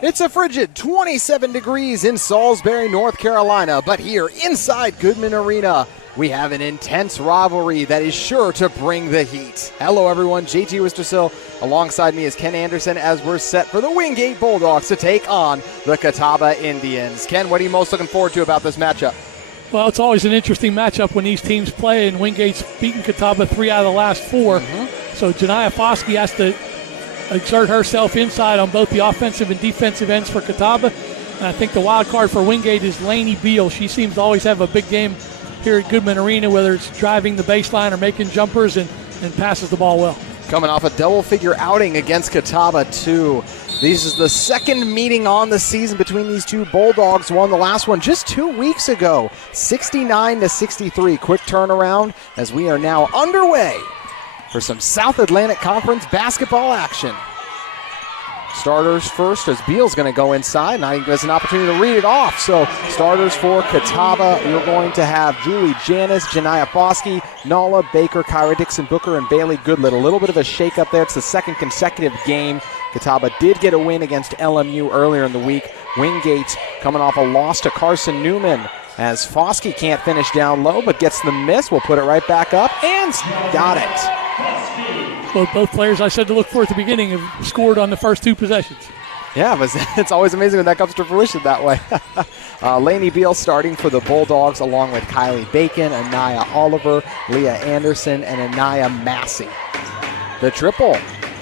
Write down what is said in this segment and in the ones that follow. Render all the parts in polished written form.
It's a frigid 27 degrees in Salisbury, North Carolina, but here inside Goodman Arena, we have an intense rivalry that is sure to bring the heat. Hello everyone, JT Wistersill alongside me is Ken Anderson as we're set for the Wingate Bulldogs to take on the Catawba Indians. Ken, what are you most looking forward to about this matchup? Well, it's always an interesting matchup when these teams play, and Wingate's beaten Catawba 3 out of the last 4. So Janiah Foskey has to exert herself inside on both the offensive and defensive ends for Catawba. And I think the wild card for Wingate is Lainey Beal. She seems to always have a big game here at Goodman Arena, whether it's driving the baseline or making jumpers, and passes the ball well. Coming off a double-figure outing against Catawba, too. This is the second meeting on the season between these two Bulldogs. Won the last one just 2 weeks ago, 69-63. Quick turnaround as we are now underway for some South Atlantic Conference basketball action. Starters first as Beal's going to go inside. Now he has an opportunity to read it off. So starters for Catawba, you're going to have Julie Janis, Janiah Foskey, Nala Baker, Kyra Dixon-Booker, and Bailey Goodlett. A little bit of a shake-up there. It's the second consecutive game. Catawba did get a win against LMU earlier in the week. Wingate coming off a loss to Carson Newman as Foskey can't finish down low but gets the miss. We'll put it right back up and got it. Well, both players I said to look for at the beginning have scored on the first 2 possessions. Yeah, but it's always amazing when that comes to fruition that way. Lainey Beal starting for the Bulldogs along with Kylie Bacon, Anaya Oliver, Leah Anderson, and Anaya Massey. The triple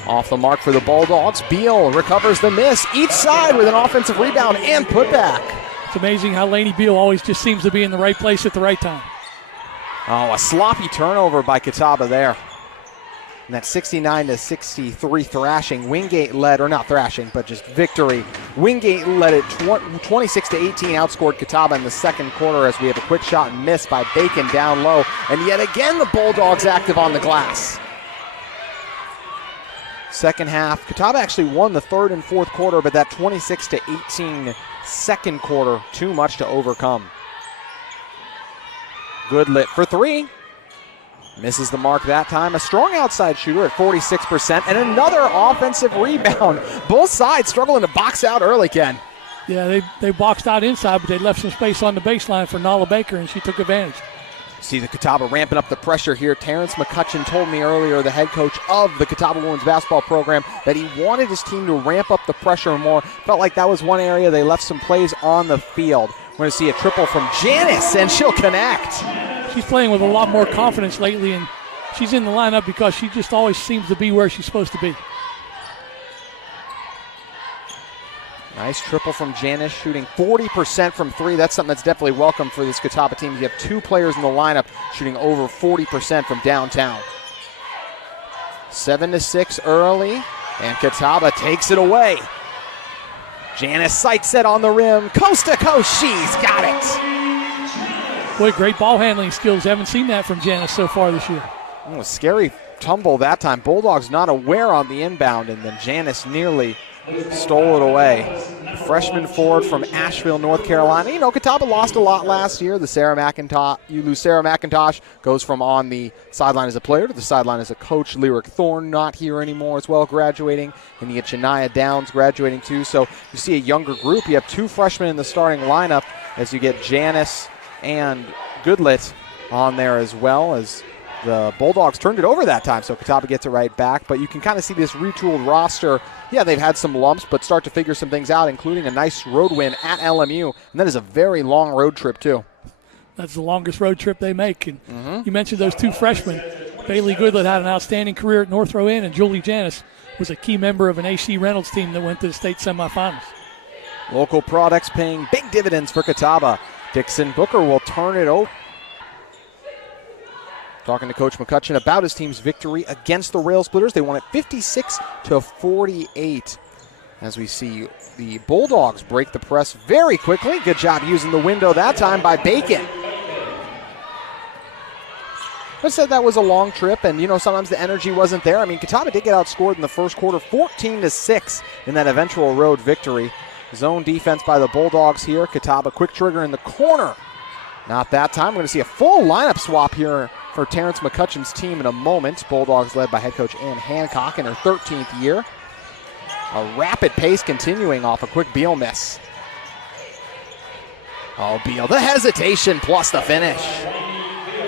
off the mark for the Bulldogs. Beal recovers the miss each side with an offensive rebound and putback. It's amazing how Lainey Beal always just seems to be in the right place at the right time. Oh, a sloppy turnover by Catawba there. And that 69-63 thrashing, Wingate led, or not thrashing, but just victory. Wingate led it 26-18, outscored Catawba in the second quarter as we have a quick shot and miss by Bacon down low. And yet again, the Bulldogs active on the glass. Second half, Catawba actually won the third and fourth quarter, but that 26-18 second quarter, too much to overcome. Goodlett for 3. Misses the mark that time. A strong outside shooter at 46%, and another offensive rebound. Both sides struggling to box out early, Ken. Yeah, they boxed out inside, but they left some space on the baseline for Nala Baker, and she took advantage. See the Catawba ramping up the pressure here. Terrence McCutcheon told me earlier, the head coach of the Catawba women's basketball program, that he wanted his team to ramp up the pressure more. Felt like that was one area they left some plays on the field. We're going to see a triple from Janis, and she'll connect. She's playing with a lot more confidence lately, and she's in the lineup because she just always seems to be where she's supposed to be. Nice triple from Janis, shooting 40% from 3. That's something that's definitely welcome for this Catawba team. You have 2 players in the lineup shooting over 40% from downtown. 7-6 early, and Catawba takes it away. Janis sights set on the rim, coast to coast, she's got it. Boy, great ball handling skills. Haven't seen that from Janis so far this year. Oh, a scary tumble that time. Bulldogs not aware on the inbound, and then Janis nearly stole it away. Freshman forward from Asheville, North Carolina. You know, Catawba lost a lot last year. You lose Sarah McIntosh, goes from on the sideline as a player to the sideline as a coach. Lyric Thorne not here anymore as well, graduating. And you get Shania Downs graduating too. So you see a younger group. You have 2 freshmen in the starting lineup as you get Janis and Goodlett on there as well, as the Bulldogs turned it over that time, so Catawba gets it right back. But you can kind of see this retooled roster. Yeah, they've had some lumps, but start to figure some things out, including a nice road win at LMU. And that is a very long road trip, too. That's the longest road trip they make. And you mentioned those 2 freshmen. Bailey Goodlett had an outstanding career at North Row Inn, and Julie Janis was a key member of an AC Reynolds team that went to the state semifinals. Local products paying big dividends for Catawba. Dixon Booker will turn it over. Talking to Coach McCutcheon about his team's victory against the Rail Splitters. They won it 56-48. As we see the Bulldogs break the press very quickly. Good job using the window that time by Bacon. I said that was a long trip, and you know, sometimes the energy wasn't there. I mean, Catawba did get outscored in the first quarter, 14-6 in that eventual road victory. Zone defense by the Bulldogs here. Catawba quick trigger in the corner. Not that time. We're going to see a full lineup swap here for Terrence McCutcheon's team in a moment. Bulldogs led by head coach Ann Hancock in her 13th year. A rapid pace continuing off a quick Beal miss. Oh, Beal, the hesitation plus the finish.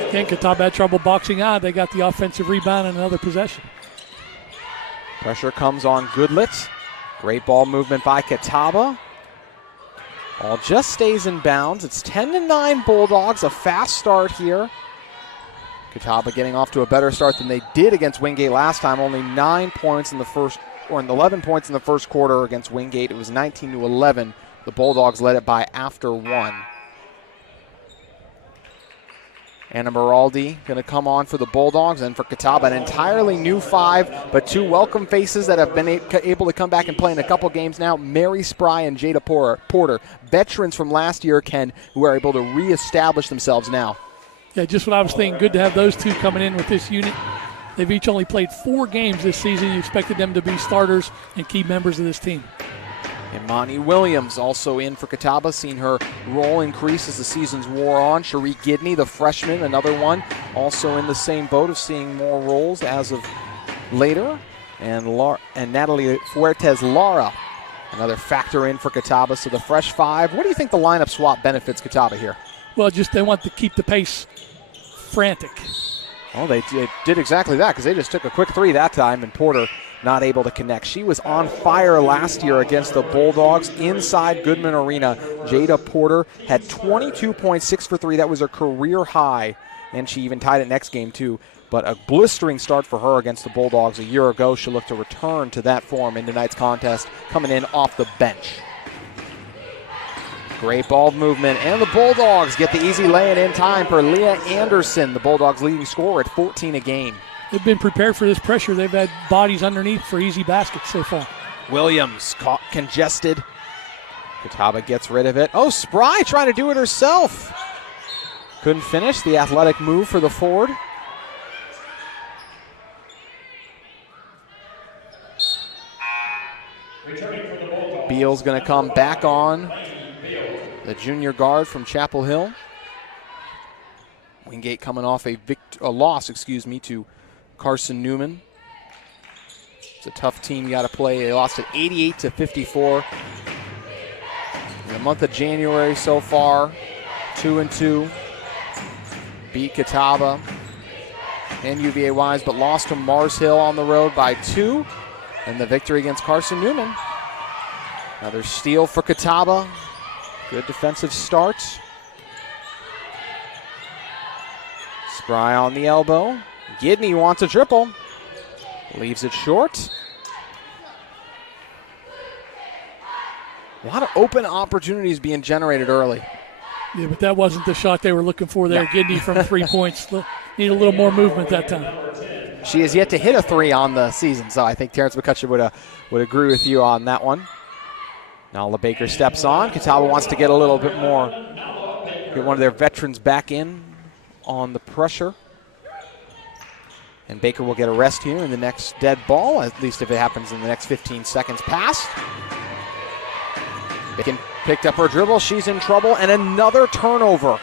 Again, Catawba had trouble boxing out. They got the offensive rebound and another possession. Pressure comes on Goodlet. Great ball movement by Catawba. Ball just stays in bounds. It's 10-9 Bulldogs. A fast start here. Catawba getting off to a better start than they did against Wingate last time. Only 9 points in the first, or 11 points in the first quarter against Wingate. It was 19-11. The Bulldogs led it by after 1. Anna Maraldi going to come on for the Bulldogs, and for Catawba, an entirely new 5, but 2 welcome faces that have been able to come back and play in a couple games now. Mary Spry and Jada Porter, veterans from last year, Ken, who are able to reestablish themselves now. Yeah, just what I was thinking. Good to have those 2 coming in with this unit. They've each only played 4 games this season. You expected them to be starters and key members of this team. Imani Williams also in for Catawba, seen her role increase as the seasons wore on. Cherie Gidney, the freshman, another one, also in the same boat of seeing more roles as of later. And Natalie Fuertes Lara, another factor in for Catawba. So the fresh 5. What do you think the lineup swap benefits Catawba here? Well, just they want to keep the pace frantic. Well, they did exactly that because they just took a quick 3 that time, and Porter not able to connect. She was on fire last year against the Bulldogs inside Goodman Arena. Jada Porter had 22.6 for 3. That was her career high, and she even tied it next game too. But a blistering start for her against the Bulldogs a year ago. She'll look to return to that form in tonight's contest, coming in off the bench. Great ball movement, and the Bulldogs get the easy lay-in in time for Leah Anderson, the Bulldogs' leading scorer at 14 a game. They've been prepared for this pressure. They've had bodies underneath for easy baskets so far. Williams caught congested. Catawba gets rid of it. Oh, Spry trying to do it herself. Couldn't finish. The athletic move for the forward. Beal's going to come back on, the junior guard from Chapel Hill. Wingate coming off a loss, to Carson Newman. It's a tough team you got to play. They lost at 88-54. In the month of January so far, 2-2. Beat Catawba and UVA Wise, but lost to Mars Hill on the road by 2. And the victory against Carson Newman. Another steal for Catawba. Good defensive start. Spry on the elbow. Gidney wants a triple. Leaves it short. A lot of open opportunities being generated early. Yeah, but that wasn't the shot they were looking for there. No. Gidney from 3 points. Need a little more movement that time. She has yet to hit a 3 on the season, so I think Terrence McCutcheon would agree with you on that one. Now LeBaker steps on. Catawba wants to get a little bit more, get one of their veterans back in on the pressure. And Baker will get a rest here in the next dead ball, at least if it happens in the next 15 seconds past. Bacon picked up her dribble. She's in trouble, and another turnover.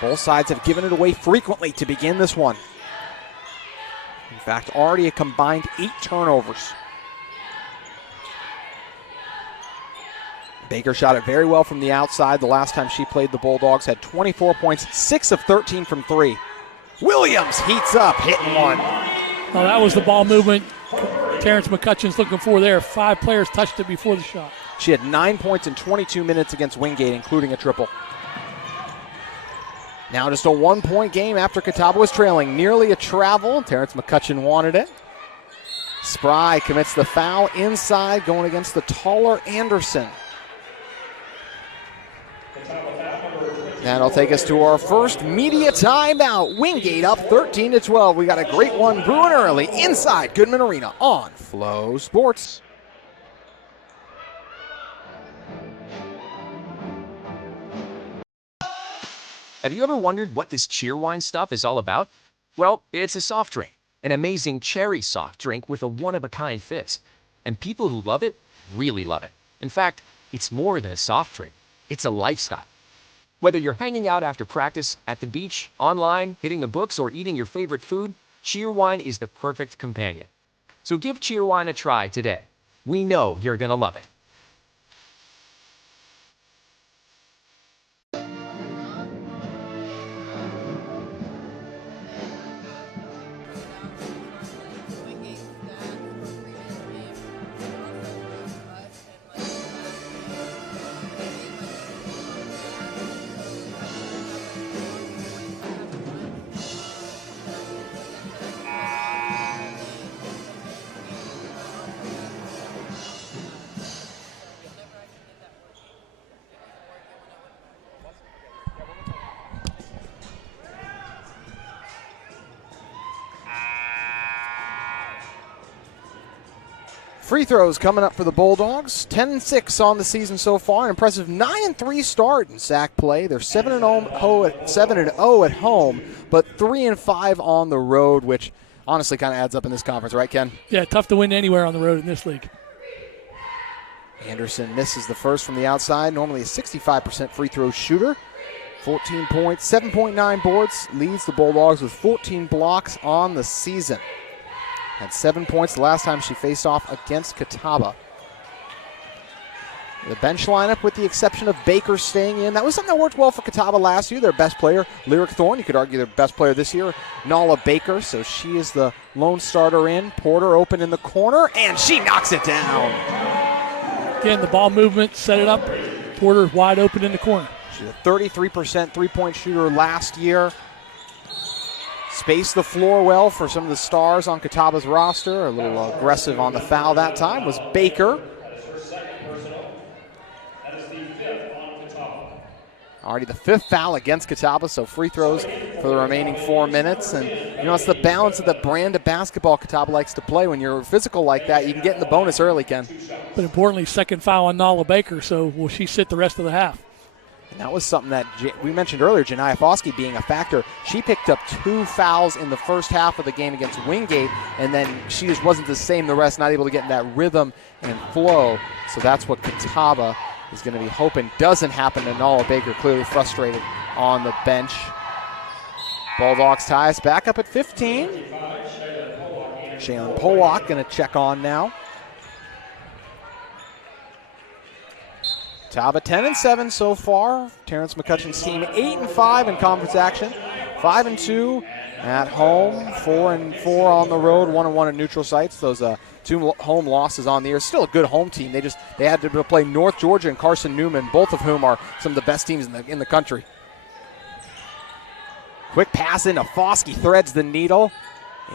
Both sides have given it away frequently to begin this one. In fact, already a combined 8 turnovers. Baker shot it very well from the outside. The last time she played the Bulldogs, had 24 points, 6 of 13 from 3. Williams heats up, hitting one. Well, that was the ball movement Terrence McCutcheon's looking for there. 5 players touched it before the shot. She had 9 points in 22 minutes against Wingate, including a triple. Now just a 1-point game after Catawba was trailing. Nearly a travel. Terrence McCutcheon wanted it. Spry commits the foul inside, going against the taller Anderson. That'll take us to our first media timeout. Wingate up 13-12. We got a great one brewing early inside Goodman Arena on Flow Sports. Have you ever wondered what this Cheerwine stuff is all about? Well, it's a soft drink, an amazing cherry soft drink with a one-of-a-kind fizz. And people who love it really love it. In fact, it's more than a soft drink. It's a lifestyle. Whether you're hanging out after practice, at the beach, online, hitting the books, or eating your favorite food, Cheerwine is the perfect companion. So give Cheerwine a try today. We know you're going to love it. Free throws coming up for the Bulldogs. 10-6 on the season so far. An impressive 9-3 start in sack play. They're 7-0 at home, but 3-5 on the road, which honestly kind of adds up in this conference, right, Ken? Yeah, tough to win anywhere on the road in this league. Anderson misses the first from the outside. Normally a 65% free throw shooter. 14 points, 7.9 boards. Leads the Bulldogs with 14 blocks on the season. Had 7 points the last time she faced off against Catawba. The bench lineup, with the exception of Baker staying in. That was something that worked well for Catawba last year. Their best player, Lyric Thorne. You could argue their best player this year, Nala Baker. So she is the lone starter in. Porter open in the corner, and she knocks it down. Again, the ball movement, set it up. Porter wide open in the corner. She's a 33% three-point shooter last year. Spaced the floor well for some of the stars on Catawba's roster. A little aggressive on the foul that time was Baker. Already the fifth foul against Catawba, so free throws for the remaining 4 minutes. And, you know, it's the balance of the brand of basketball Catawba likes to play. When you're physical like that, you can get in the bonus early, Ken. But importantly, second foul on Nala Baker, so will she sit the rest of the half? And that was something that we mentioned earlier, Janiyah Foskey being a factor. She picked up 2 fouls in the first half of the game against Wingate, and then she just wasn't the same the rest, not able to get in that rhythm and flow. So that's what Catawba is going to be hoping doesn't happen to Nala Baker, clearly frustrated on the bench. Bulldogs tie us back up at 15. Shaylin Pollock going to check on now. Catawba 10-7 so far. Terrence McCutcheon's team 8-5 in conference action. 5-2 at home, 4-4 on the road, 1-1 at neutral sites. Those 2 home losses on the year. Still a good home team. They had to play North Georgia and Carson Newman, both of whom are some of the best teams in the country. Quick pass into Foskey, threads the needle.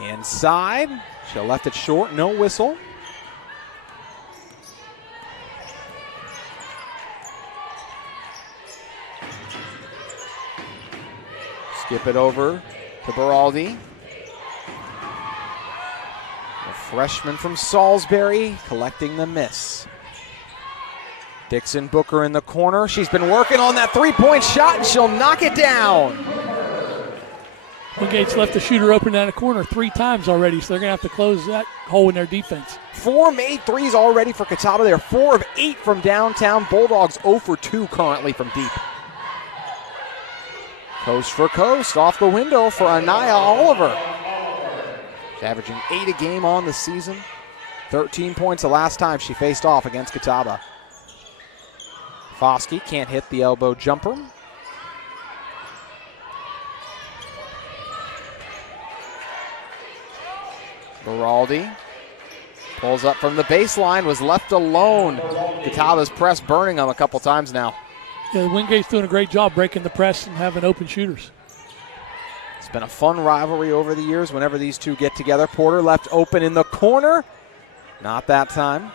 Inside. She left it short, no whistle. Skip it over to Beraldi. The freshman from Salisbury collecting the miss. Dixon Booker in the corner. She's been working on that three-point shot, and she'll knock it down. Wingate's left the shooter open down the corner 3 times already, so they're going to have to close that hole in their defense. 4 made threes already for Catawba. They're 4 of 8 from downtown. Bulldogs 0 for 2 currently from deep. Coast for coast, off the window for Anaya Oliver. She's averaging 8 a game on the season. 13 points the last time she faced off against Catawba. Foskey can't hit the elbow jumper. Beraldi pulls up from the baseline, was left alone. Catawba's press burning him a couple times now. Yeah, Wingate's doing a great job breaking the press and having open shooters. It's been a fun rivalry over the years whenever these two get together. Porter left open in the corner. Not that time.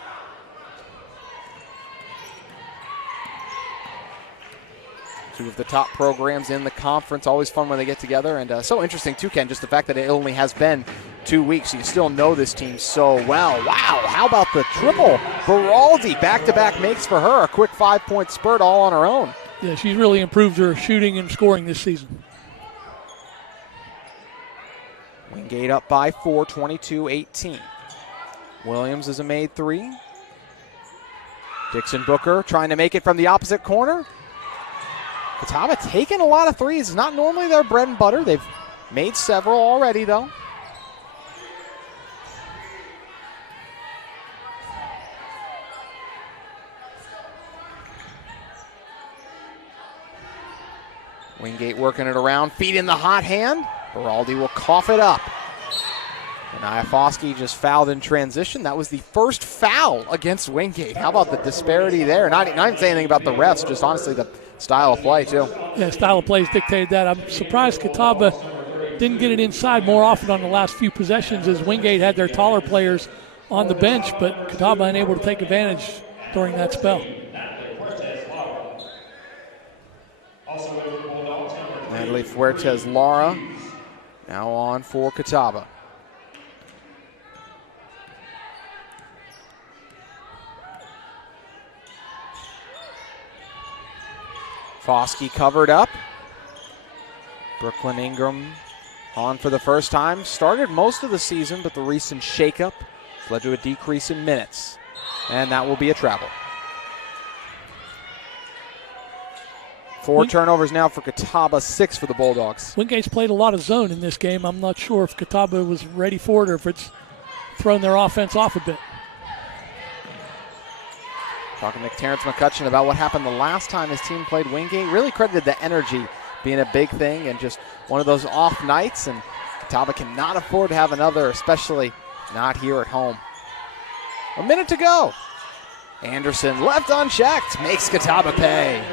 Two of the top programs in the conference. Always fun when they get together. And so interesting, too, Ken, just the fact that it only has been 2 weeks. You still know this team so well. Wow, how about the triple? Beraldi, back-to-back makes for her. A quick 5-point spurt all on her own. Yeah, she's really improved her shooting and scoring this season. Wingate up by 4, 22-18. Williams is a made 3. Dixon Booker trying to make it from the opposite corner. Catawba taking a lot of threes. It's not normally their bread and butter. They've made several already, though. Wingate working it around, feet in the hot hand. Beraldi will cough it up. And Iafosky just fouled in transition. That was the first foul against Wingate. How about the disparity there? Not even saying anything about the refs, just honestly the style of play too. Yeah, style of play has dictated that. I'm surprised Catawba didn't get it inside more often on the last few possessions as Wingate had their taller players on the bench, but Catawba unable to take advantage during that spell. Natalie Fuertes Lara now on for Catawba. Foskey covered up. Brooklyn Ingram on for the first time. Started most of the season, but the recent shakeup has led to a decrease in minutes. And that will be a travel. 4 turnovers now for Catawba, 6 for the Bulldogs. Wingate's played a lot of zone in this game. I'm not sure if Catawba was ready for it or if it's thrown their offense off a bit. Talking to Terrence McCutcheon about what happened the last time his team played Wingate. Really credited the energy being a big thing and just one of those off nights. And Catawba cannot afford to have another, especially not here at home. A minute to go. Anderson left unchecked, makes Catawba pay.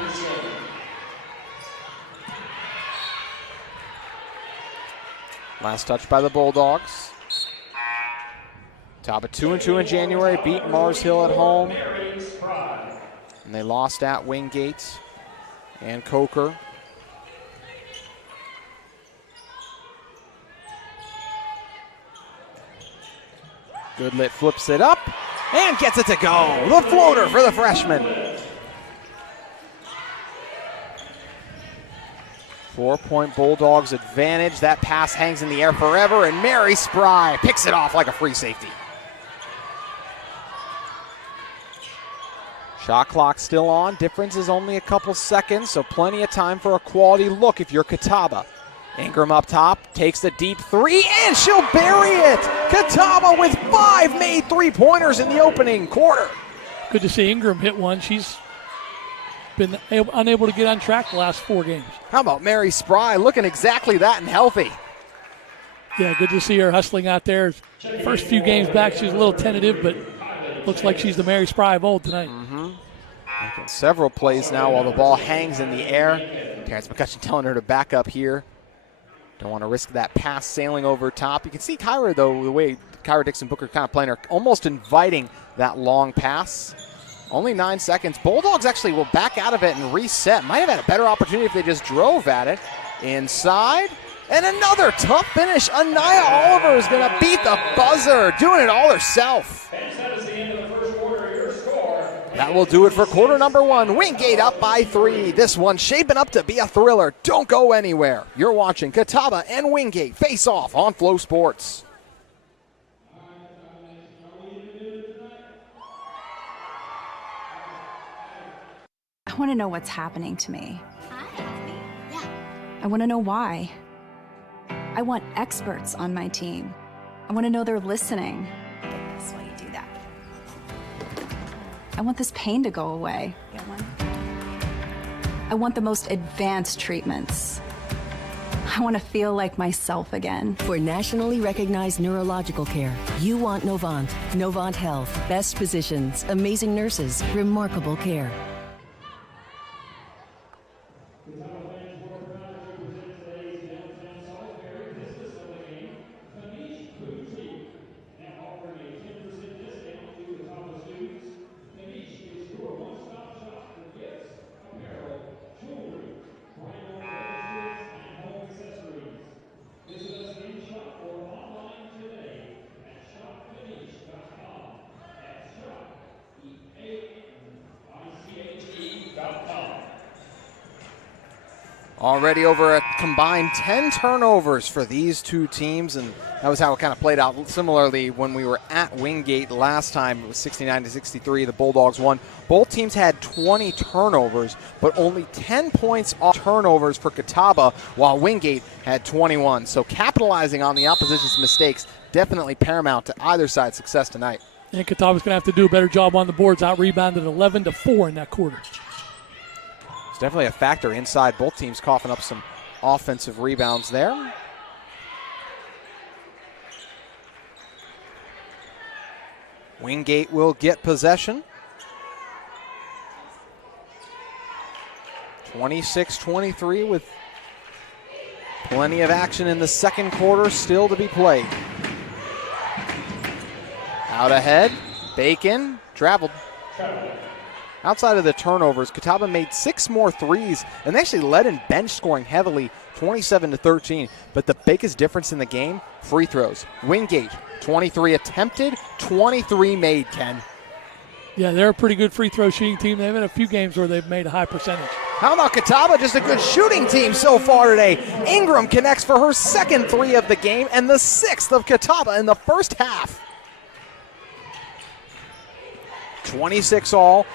Last touch by the Bulldogs. Catawba 2-2 in January, beat Mars Hill at home. And they lost at Wingate and Coker. Goodlit flips it up and gets it to go. The floater for the freshman. 4-point Bulldogs advantage. That pass hangs in the air forever, and Mary Spry picks it off like a free safety. Shot clock still on. Difference is only a couple seconds, so plenty of time for a quality look if you're Catawba. Ingram up top, takes the deep three, and she'll bury it! Catawba with 5 made three-pointers in the opening quarter. Good to see Ingram hit one. She's been unable to get on track the last 4 games. How about Mary Spry looking exactly that and healthy? Yeah, good to see her hustling out there. First few games back, she was a little tentative, but looks like she's the Mary Spry of old tonight. Making several plays now while the ball hangs in the air. Terrence McCutcheon telling her to back up here. Don't want to risk that pass sailing over top. You can see Kyra, though, the way Kyra Dixon Booker kind of playing her, almost inviting that long pass. Only 9 seconds. Bulldogs actually will back out of it and reset. Might have had a better opportunity if they just drove at it. Inside. And another tough finish. Anaya Oliver is going to beat the buzzer, doing it all herself. That will do it for quarter number 1. Wingate up by 3. This one shaping up to be a thriller. Don't go anywhere. You're watching Catawba and Wingate face off on Flow Sports. I want to know what's happening to me. I want to know why. I want experts on my team. I want to know they're listening. That's why you do that. I want this pain to go away. I want the most advanced treatments. I want to feel like myself again. For nationally recognized neurological care, you want Novant. Novant Health. Best physicians, amazing nurses, remarkable care. Already over a combined 10 turnovers for these two teams, and that was how it kind of played out similarly when we were at Wingate last time. It was 69-63, the Bulldogs won. Both teams had 20 turnovers, but only 10 points off turnovers for Catawba, while Wingate had 21. So capitalizing on the opposition's mistakes, definitely paramount to either side's success tonight. And Catawba's going to have to do a better job on the boards, out-rebounded 11-4 in that quarter. definitely a factor inside. Both teams coughing up some offensive rebounds there. Wingate will get possession. 26-23 with plenty of action in the second quarter still to be played. Out ahead, Bacon, traveled. Outside of the turnovers, Catawba made 6 more threes, and they actually led in bench scoring heavily, 27-13. But the biggest difference in the game, free throws. Wingate, 23 attempted, 23 made, Ken. Yeah, they're a pretty good free throw shooting team. They've had a few games where they've made a high percentage. How about Catawba? Just a good shooting team so far today. Ingram connects for her second 3 of the game and the 6th of Catawba in the first half. 26 all.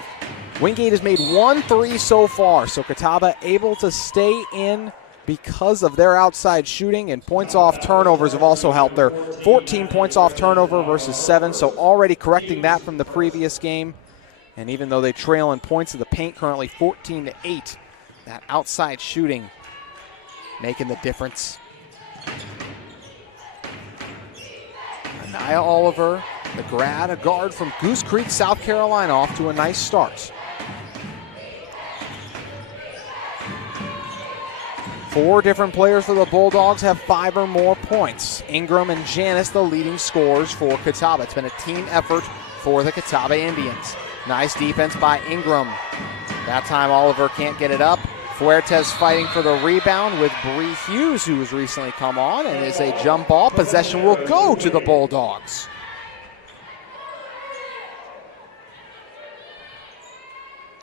Wingate has made 1 3 so far, so Catawba able to stay in because of their outside shooting, and points off turnovers have also helped. They're 14 points off turnover versus 7, so already correcting that from the previous game. And even though they trail in points of the paint currently 14-8, that outside shooting making the difference. Anaya Oliver, the grad, a guard from Goose Creek, South Carolina, off to a nice start. 4 different players for the Bulldogs have 5 or more points. Ingram and Janice, the leading scorers for Catawba. It's been a team effort for the Catawba Indians. Nice defense by Ingram. That time Oliver can't get it up. Fuertes fighting for the rebound with Bree Hughes, who has recently come on, and it's a jump ball. Possession will go to the Bulldogs.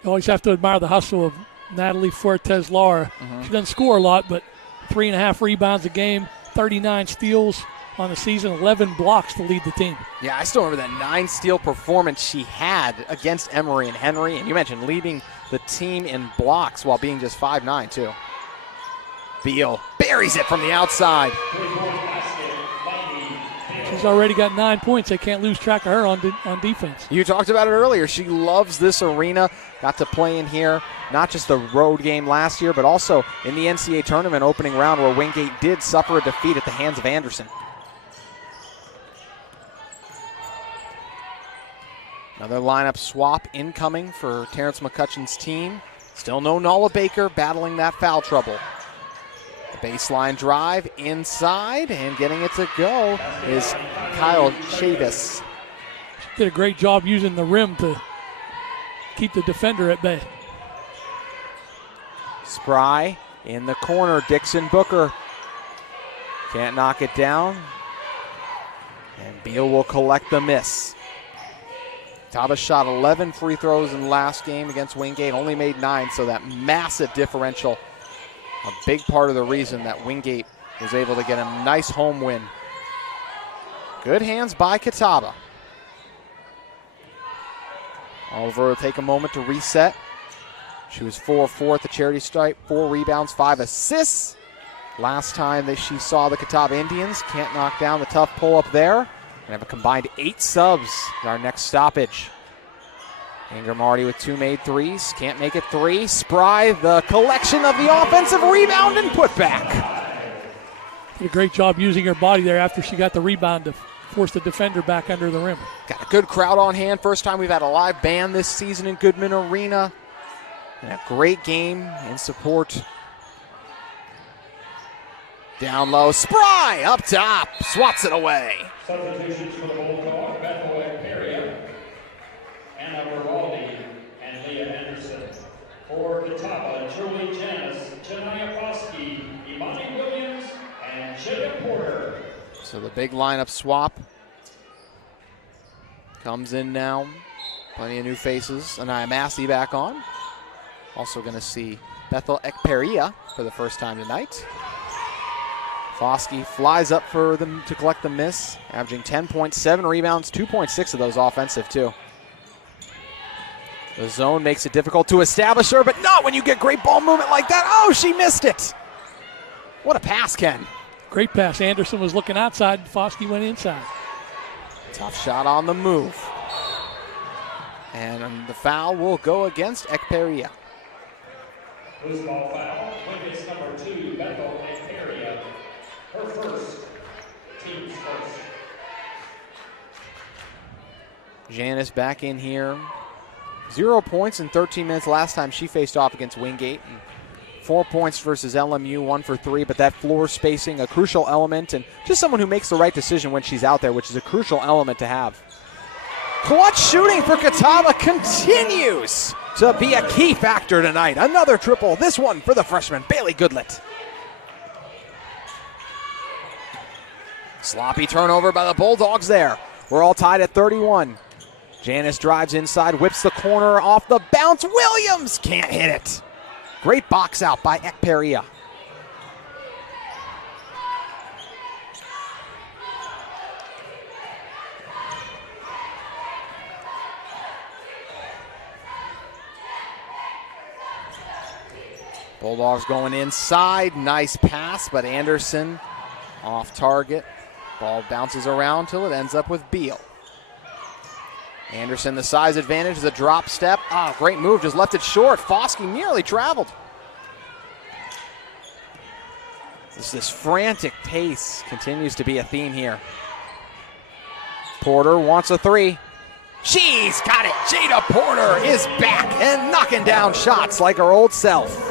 You always have to admire the hustle of Natalie Fuertes-Lara. She doesn't score a lot, but 3.5 rebounds a game, 39 steals on the season, 11 blocks to lead the team. Yeah, I still remember that 9-steal performance she had against Emory and Henry, and you mentioned leading the team in blocks while being just 5'9", too. Beal buries it from the outside. She's already got 9 points. They can't lose track of her on defense. You talked about it earlier. She loves this arena. Got to play in here, not just the road game last year, but also in the NCAA tournament opening round where Wingate did suffer a defeat at the hands of Anderson. Another lineup swap incoming for Terrence McCutcheon's team. Still no Nala Baker battling that foul trouble. The baseline drive inside, and getting it to go is Kyle Chavis. Did a great job using the rim to keep the defender at bay. Spry in the corner. Dixon Booker can't knock it down. And Beal will collect the miss. Catawba shot 11 free throws in the last game against Wingate, only made 9, so that massive differential, a big part of the reason that Wingate was able to get a nice home win. Good hands by Catawba. Oliver will take a moment to reset. She was 4-4 at the charity stripe, 4 rebounds, 5 assists. Last time that she saw the Catawba Indians, can't knock down the tough pull-up there. We have a combined 8 subs in our next stoppage. Ingram already with 2 made threes. Can't make it 3. Spry, the collection of the offensive rebound and put back. Did a great job using her body there after she got the rebound to force the defender back under the rim. Got a good crowd on hand. First time we've had a live band this season in Goodman Arena. And a great game in support. Down low, Spry up top, swats it away. Substitutions for the Bulldogs, Bethel Ekperia, Anna Beraldi, and Leah Anderson. For Catawba, Julie Janice, Janaya Foskey, Imani Williams, and Jada Porter. So the big lineup swap comes in now. Plenty of new faces. Anaya Massey back on. Also going to see Bethel Ekperia for the first time tonight. Foskey flies up for them to collect the miss, averaging 10.7 rebounds, 2.6 of those offensive too. The zone makes it difficult to establish her, but not when you get great ball movement like that. Oh, she missed it. What a pass, Ken. Great pass. Anderson was looking outside. Foskey went inside. Tough shot on the move. And the foul will go against Ekperia. Foosball foul, Wingate's number 2, Bethel Imperia. Her first, team's first. Janice back in here. 0 points in 13 minutes last time she faced off against Wingate. And 4 points versus LMU, 1 for 3, but that floor spacing, a crucial element, and just someone who makes the right decision when she's out there, which is a crucial element to have. Clutch shooting for Catawba continues to be a key factor tonight. Another triple, this one for the freshman, Bailey Goodlett. Sloppy turnover by the Bulldogs there. We're all tied at 31. Janice drives inside, whips the corner off the bounce. Williams can't hit it. Great box out by Ekperia. Bulldogs going inside. Nice pass, but Anderson off target. Ball bounces around till it ends up with Beal. Anderson, the size advantage, the drop step. Great move, just left it short. Foskey nearly traveled. This frantic pace continues to be a theme here. Porter wants a 3. She's got it. Jada Porter is back and knocking down shots like her old self.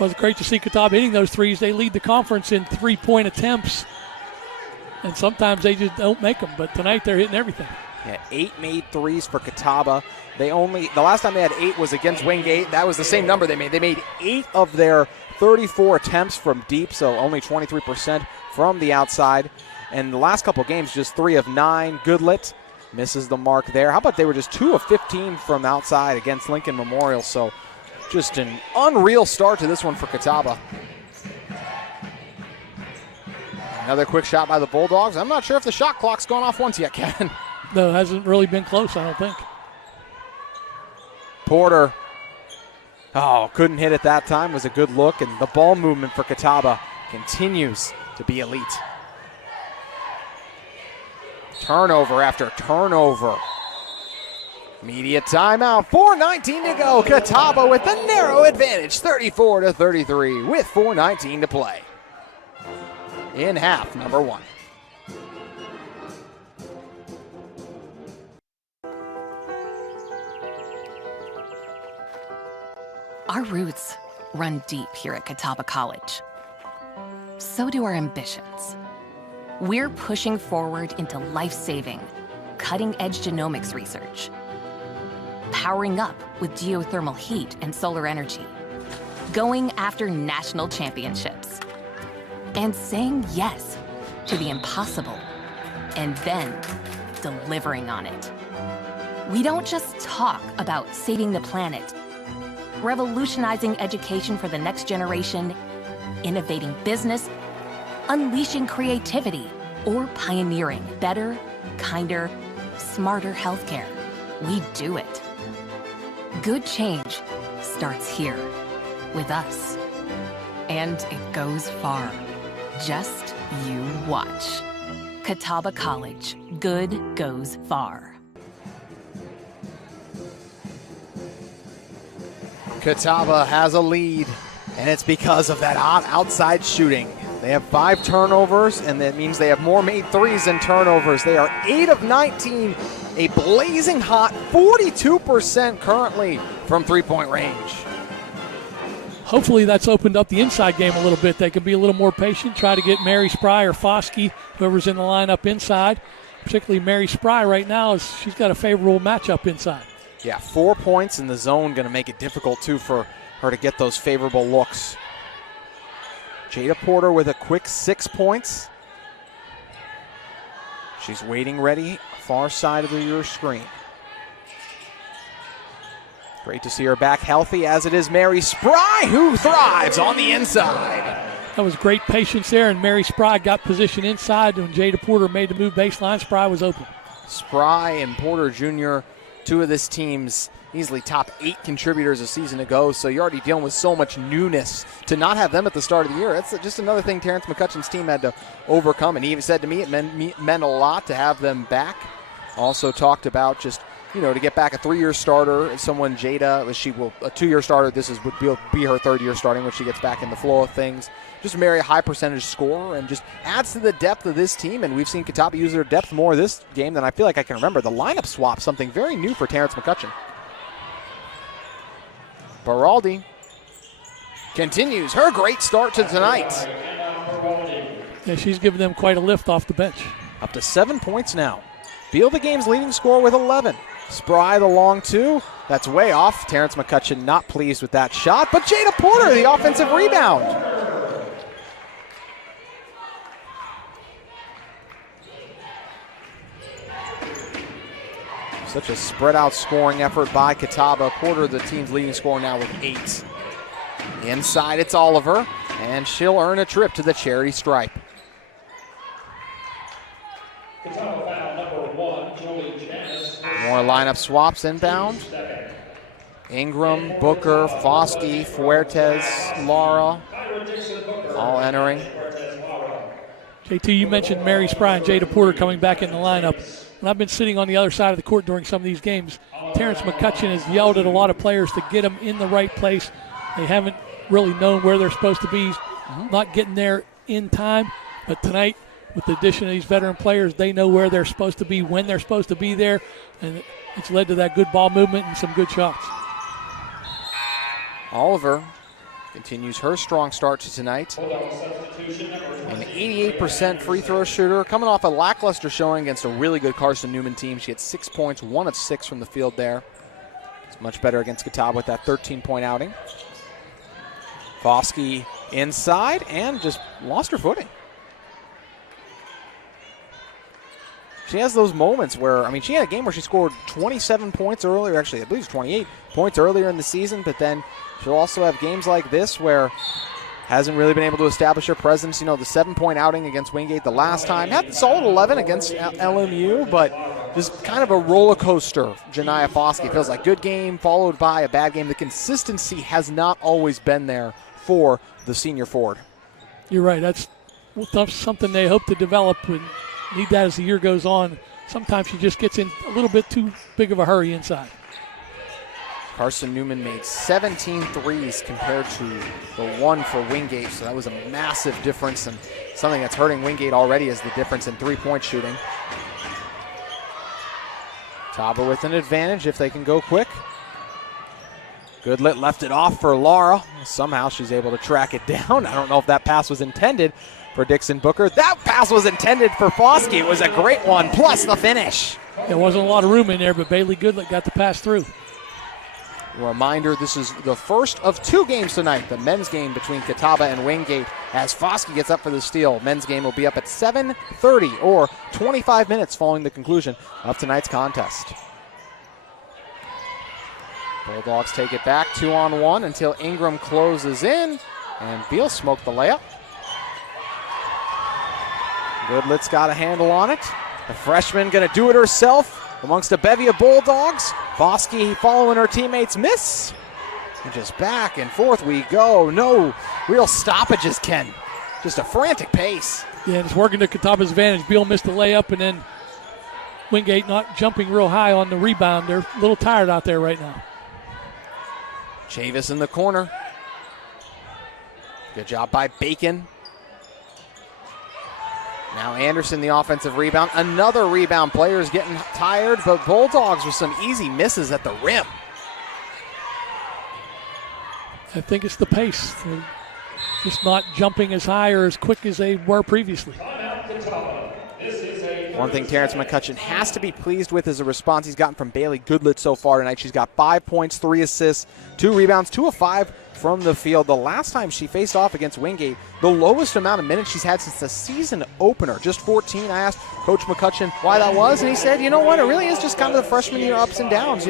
Well, it's great to see Catawba hitting those threes. They lead the conference in 3-point attempts, and sometimes they just don't make them, but tonight they're hitting everything. Yeah, 8 made threes for Catawba. The last time they had 8 was against Wingate. That was the same number they made. They made 8 of their 34 attempts from deep, so only 23% from the outside. And the last couple games, just 3 of 9. Goodlett misses the mark there. How about they were just 2 of 15 from outside against Lincoln Memorial? So just an unreal start to this one for Catawba. Another quick shot by the Bulldogs. I'm not sure if the shot clock's gone off once yet, Ken. No, it hasn't really been close, I don't think. Porter. Couldn't hit it that time. Was a good look, and the ball movement for Catawba continues to be elite. Turnover after turnover. Immediate timeout. 4:19 to go. Catawba with the narrow advantage, 34-33, with 4:19 to play. In half number 1. Our roots run deep here at Catawba College. So do our ambitions. We're pushing forward into life-saving, cutting-edge genomics research, powering up with geothermal heat and solar energy, going after national championships, and saying yes to the impossible, and then delivering on it. We don't just talk about saving the planet, revolutionizing education for the next generation, innovating business, unleashing creativity, or pioneering better, kinder, smarter healthcare. We do it. Good change starts here, with us. And it goes far. Just you watch. Catawba College. Good goes far. Catawba has a lead, and it's because of that outside shooting. They have 5 turnovers, and that means they have more made threes than turnovers. They are 8 of 19, a blazing hot 42% currently from three-point range. Hopefully that's opened up the inside game a little bit. They can be a little more patient, try to get Mary Spry or Foskey, whoever's in the lineup inside. Particularly Mary Spry right now, she's got a favorable matchup inside. Yeah, 4 points in the zone going to make it difficult, too, for her to get those favorable looks. Jada Porter with a quick 6 points. She's waiting ready, far side of your screen. Great to see her back healthy, as it is Mary Spry, who thrives on the inside. That was great patience there, and Mary Spry got position inside. When Jada Porter made the move baseline, Spry was open. Spry and Porter Jr., 2 of this team's easily top 8 contributors a season ago, so you're already dealing with so much newness. To not have them at the start of the year, that's just another thing Terrence McCutcheon's team had to overcome, and he even said to me it meant a lot to have them back. Also talked about just to get back a 3-year starter, someone Jada, she will a 2-year starter. This would be her 3rd year starting when she gets back in the flow of things. Just marry a high percentage scorer and just adds to the depth of this team. And we've seen Catawba use their depth more this game than I feel like I can remember. The lineup swap, something very new for Terrence McCutcheon. Baraldi continues her great start to tonight. Yeah, she's given them quite a lift off the bench. Up to 7 points now. Beal, the game's leading scorer, with 11. Spry, the long 2. That's way off. Terrence McCutcheon not pleased with that shot, but Jada Porter, the offensive rebound. Such a spread out scoring effort by Catawba. Porter, the team's leading scorer, now with 8. Inside, it's Oliver, and she'll earn a trip to the charity stripe. More lineup swaps inbound. Ingram, Booker, Foskey, Fuertes, Lara, all entering. JT, you mentioned Mary Spry and Jada Porter coming back in the lineup. And I've been sitting on the other side of the court during some of these games. Terrence McCutcheon has yelled at a lot of players to get them in the right place. They haven't really known where they're supposed to be, not getting there in time. But tonight, with the addition of these veteran players, they know where they're supposed to be, when they're supposed to be there, and it's led to that good ball movement and some good shots. Oliver continues her strong start to tonight. An 88% free throw shooter, coming off a lackluster showing against a really good Carson Newman team. She had 6 points, 1 of 6 from the field there. It's much better against Catawba with that 13-point outing. Foskey inside and just lost her footing. She has those moments where, she had a game where she scored 27 points earlier, actually I believe it's 28 points earlier in the season, but then she'll also have games like this where hasn't really been able to establish her presence. The 7-point outing against Wingate the last time. Had the solid 11 against LMU, but just kind of a roller coaster. Janiyah Foskey feels like good game followed by a bad game. The consistency has not always been there for the senior forward. You're right. That's something they hope to develop and need that as the year goes on. Sometimes she just gets in a little bit too big of a hurry inside. Carson Newman made 17 threes compared to the 1 for Wingate, so that was a massive difference, and something that's hurting Wingate already is the difference in three-point shooting. Catawba with an advantage if they can go quick. Goodlet left it off for Lara. Somehow she's able to track it down. I don't know if that pass was intended for Dixon Booker. That pass was intended for Foskey. It was a great one, plus the finish. There wasn't a lot of room in there, but Bailey Goodlet got the pass through. Reminder, this is the first of 2 games tonight, the men's game between Catawba and Wingate, as Foskey gets up for the steal. Men's game will be up at 7:30 or 25 minutes following the conclusion of tonight's contest. Bulldogs take it back 2-on-1 until Ingram closes in, and Beal smoked the layup. Goodlet's got a handle on it. The freshman going to do it herself amongst a bevy of Bulldogs. Foskey following her teammates' miss. And just back and forth we go. No real stoppages, Ken. Just a frantic pace. Yeah, it's working to Catawba's advantage. Beal missed the layup, and then Wingate not jumping real high on the rebound. They're a little tired out there right now. Chavis in the corner. Good job by Bacon. Now Anderson, the offensive rebound. Another rebound. Players getting tired, but Bulldogs with some easy misses at the rim. I think it's the pace. They're just not jumping as high or as quick as they were previously. One thing Terrence McCutcheon has to be pleased with is the response he's gotten from Bailey Goodlet so far tonight. She's got 5 points, 3 assists, 2 rebounds, 2 of 5 from the field. The last time she faced off against Wingate, the lowest amount of minutes she's had since the season opener, just 14. I asked Coach McCutcheon why that was, and he said, you know what, it really is just kind of the freshman year ups and downs.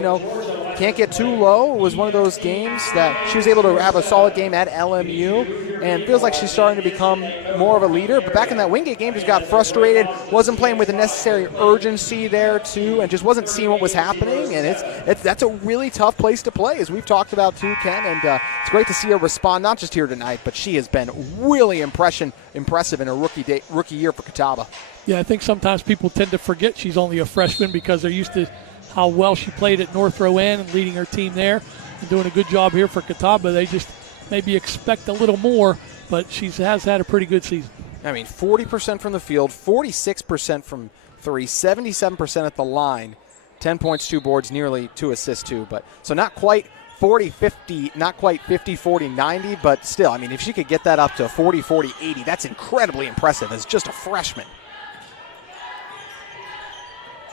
Can't get too low. It was one of those games that she was able to have a solid game at LMU, and feels like she's starting to become more of a leader. But back in that Wingate game, just got frustrated, wasn't playing with the necessary urgency there too, and just wasn't seeing what was happening. And that's a really tough place to play, as we've talked about too, Ken. And it's great to see her respond, not just here tonight, but she has been really impressive in her rookie year for Catawba. Yeah, I think sometimes people tend to forget she's only a freshman because they're used to how well she played at North Row End and leading her team there and doing a good job here for Catawba. They just maybe expect a little more, but she has had a pretty good season. I mean, 40% from the field, 46% from three, 77% at the line, 10 points, 2 boards, nearly 2 assists too. But so not quite 40-50, not quite 50-40-90, but still, I mean, if she could get that up to 40-40-80, that's incredibly impressive as just a freshman.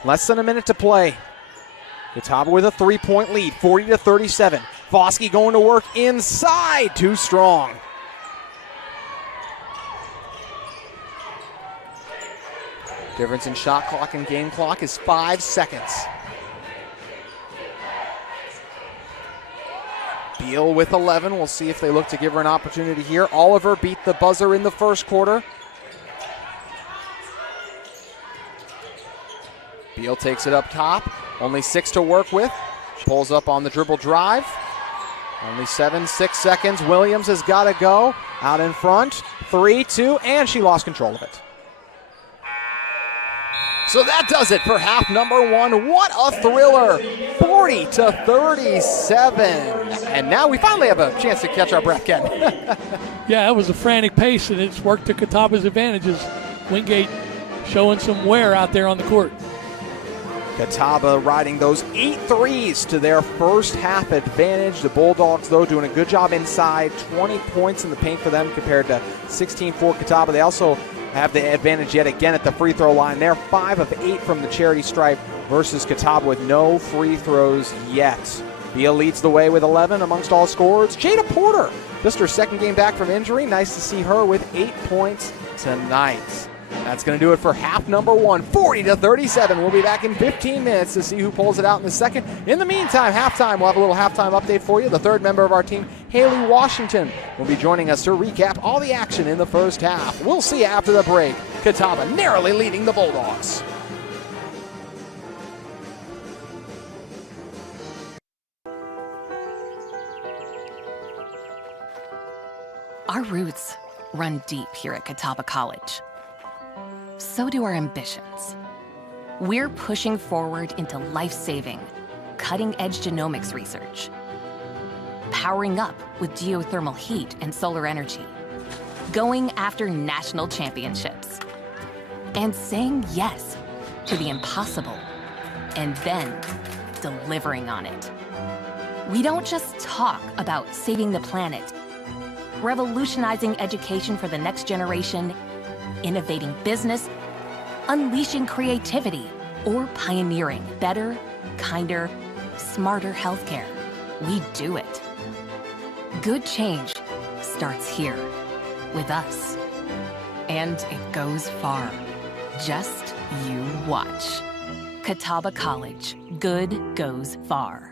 Less than a minute to play. Catawba with a 3-point lead, 40-37. Foskey going to work inside, too strong. Difference in shot clock and game clock is 5 seconds. Beal with 11. We'll see if they look to give her an opportunity here. Oliver beat the buzzer in the first quarter. Beal takes it up top. Only 6 to work with. Pulls up on the dribble drive. Only 6 seconds. Williams has got to go. Out in front. 3-2, and she lost control of it. So that does it for half number 1. What a thriller. 40-37. And now we finally have a chance to catch our breath, Ken. Yeah, it was a frantic pace, and it's worked to Catawba's advantages. Wingate showing some wear out there on the court. Catawba riding those 8 threes to their first half advantage. The Bulldogs, though, doing a good job inside. 20 points in the paint for them compared to 16 for Catawba. They also have the advantage yet again at the free throw line. They're 5 of 8 from the charity stripe versus Catawba with no free throws yet. Beal leads the way with 11 amongst all scorers. Jada Porter, just her second game back from injury. Nice to see her with 8 points tonight. That's going to do it for half number 1, 40-37. We'll be back in 15 minutes to see who pulls it out in the second. In the meantime, halftime, we'll have a little halftime update for you. The third member of our team, Haley Washington, will be joining us to recap all the action in the first half. We'll see you after the break. Catawba narrowly leading the Bulldogs. Our roots run deep here at Catawba College. So do our ambitions. We're pushing forward into life-saving, cutting-edge genomics research, powering up with geothermal heat and solar energy, going after national championships, and saying yes to the impossible, and then delivering on it. We don't just talk about saving the planet, revolutionizing education for the next generation, innovating business, unleashing creativity, or pioneering better, kinder, smarter healthcare. We do it. Good change starts here, with us. And it goes far. Just you watch. Catawba College. Good goes far.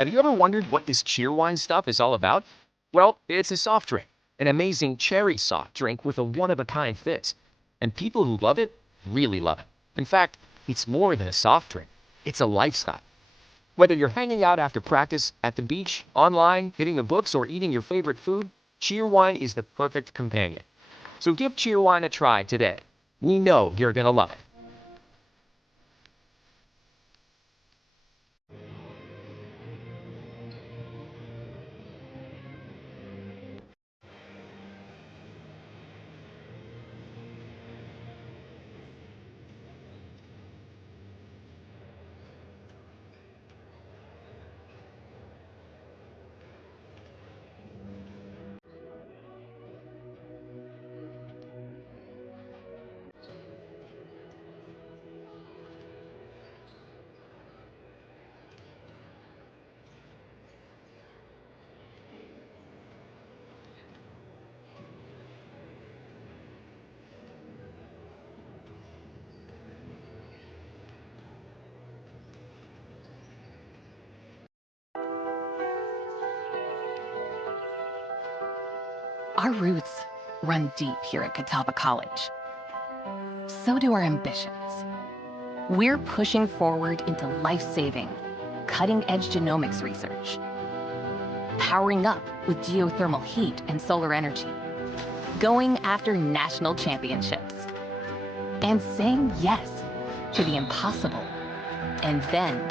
Have you ever wondered what this cheerwine stuff is all about? Well, it's a soft drink, an amazing cherry soft drink with a one-of-a-kind fizz. And people who love it really love it. In fact, it's more than a soft drink. It's a lifestyle. Whether you're hanging out after practice, at the beach, online, hitting the books, or eating your favorite food, cheerwine is the perfect companion. So give cheerwine a try today. We know you're gonna love it. Our roots run deep here at Catawba College. So do our ambitions. We're pushing forward into life-saving, cutting-edge genomics research, powering up with geothermal heat and solar energy, going after national championships, and saying yes to the impossible, and then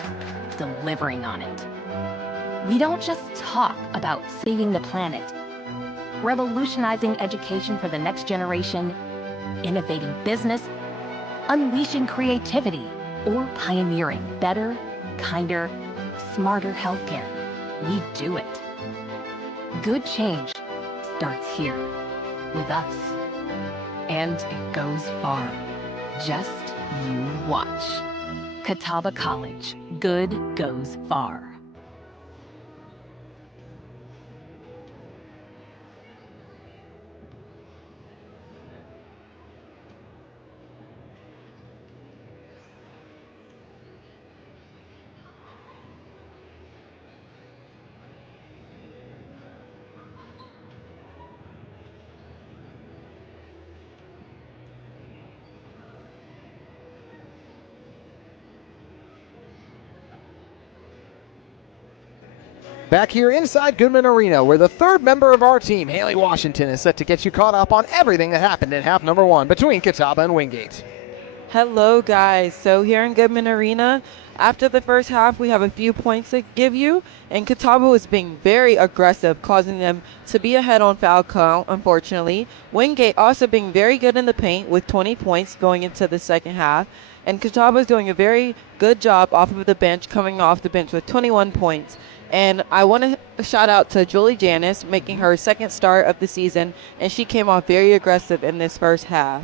delivering on it. We don't just talk about saving the planet, revolutionizing education for the next generation, innovating business, unleashing creativity, or pioneering better, kinder, smarter healthcare. We do it. Good change starts here, with us. And it goes far. Just you watch. Catawba College. Good goes far. Back here inside Goodman Arena, where the third member of our team, Haley Washington, is set to get you caught up on everything that happened in half number one between Catawba and Wingate. Hello guys, so here in Goodman Arena, after the first half we have a few points to give you, and Catawba was being very aggressive, causing them to be ahead on foul count, unfortunately. Wingate also being very good in the paint with 20 points going into the second half, and Catawba is doing a very good job off of the bench, coming off the bench with 21 points. And I want to shout out to Julie Janis, making her second start of the season, and she came off very aggressive in this first half.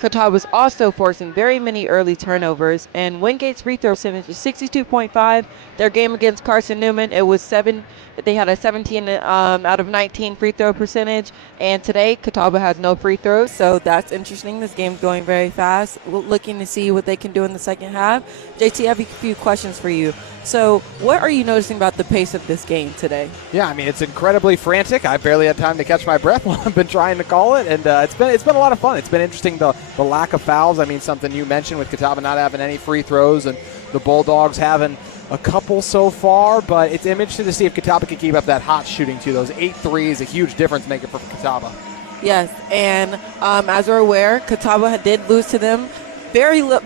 Catawba was also forcing very many early turnovers, and Wingate's free throw percentage is 62.5. Their game against Carson Newman, it was 7. They had a 17 out of 19 free throw percentage, and today Catawba has no free throws, so that's interesting. This game's going very fast. Looking to see what they can do in the second half. JT, I have a few questions for you. So what are you noticing about the pace of this game today? Yeah, I mean, it's incredibly frantic. I barely had time to catch my breath while I've been trying to call it, and it's been a lot of fun. It's been interesting, the lack of fouls. I mean, something you mentioned with Catawba not having any free throws and the Bulldogs having a couple so far, but it's interesting to see if Catawba can keep up that hot shooting too. Those 8 threes, a huge difference maker for Catawba. Yes, and as we're aware, Catawba did lose to them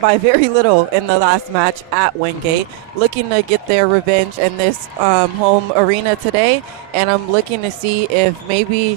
by very little in the last match at Wingate, looking to get their revenge in this home arena today, and I'm looking to see if maybe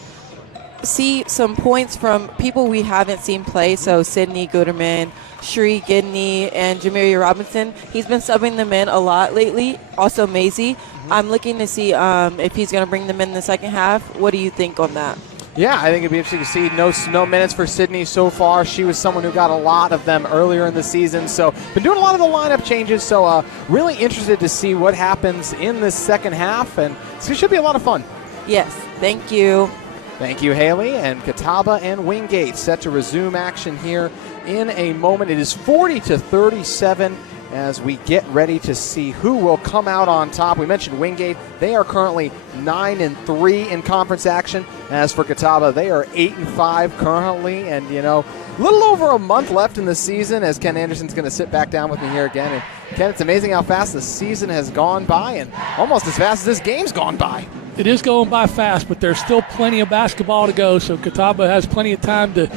see some points from people we haven't seen play, so Sydney Gooderman, Shree Gidney, and Jameria Robinson. He's been subbing them in a lot lately, also Maisie. I'm looking to see if he's going to bring them in the second half. What do you think on that? Yeah, I think it'd be interesting to see no minutes for Sydney so far. She was someone who got a lot of them earlier in the season, so been doing a lot of the lineup changes, so really interested to see what happens in this second half, and it should be a lot of fun. Yes, thank you. Thank you, Haley. And Catawba and Wingate set to resume action here in a moment. It is 40-37, as we get ready to see who will come out on top. We mentioned Wingate. They are currently 9-3 in conference action. As for Catawba, they are 8-5 currently, and a little over a month left in the season as Ken Anderson's going to sit back down with me here again. And Ken, it's amazing how fast the season has gone by, and almost as fast as this game's gone by. It is going by fast, but there's still plenty of basketball to go, so Catawba has plenty of time to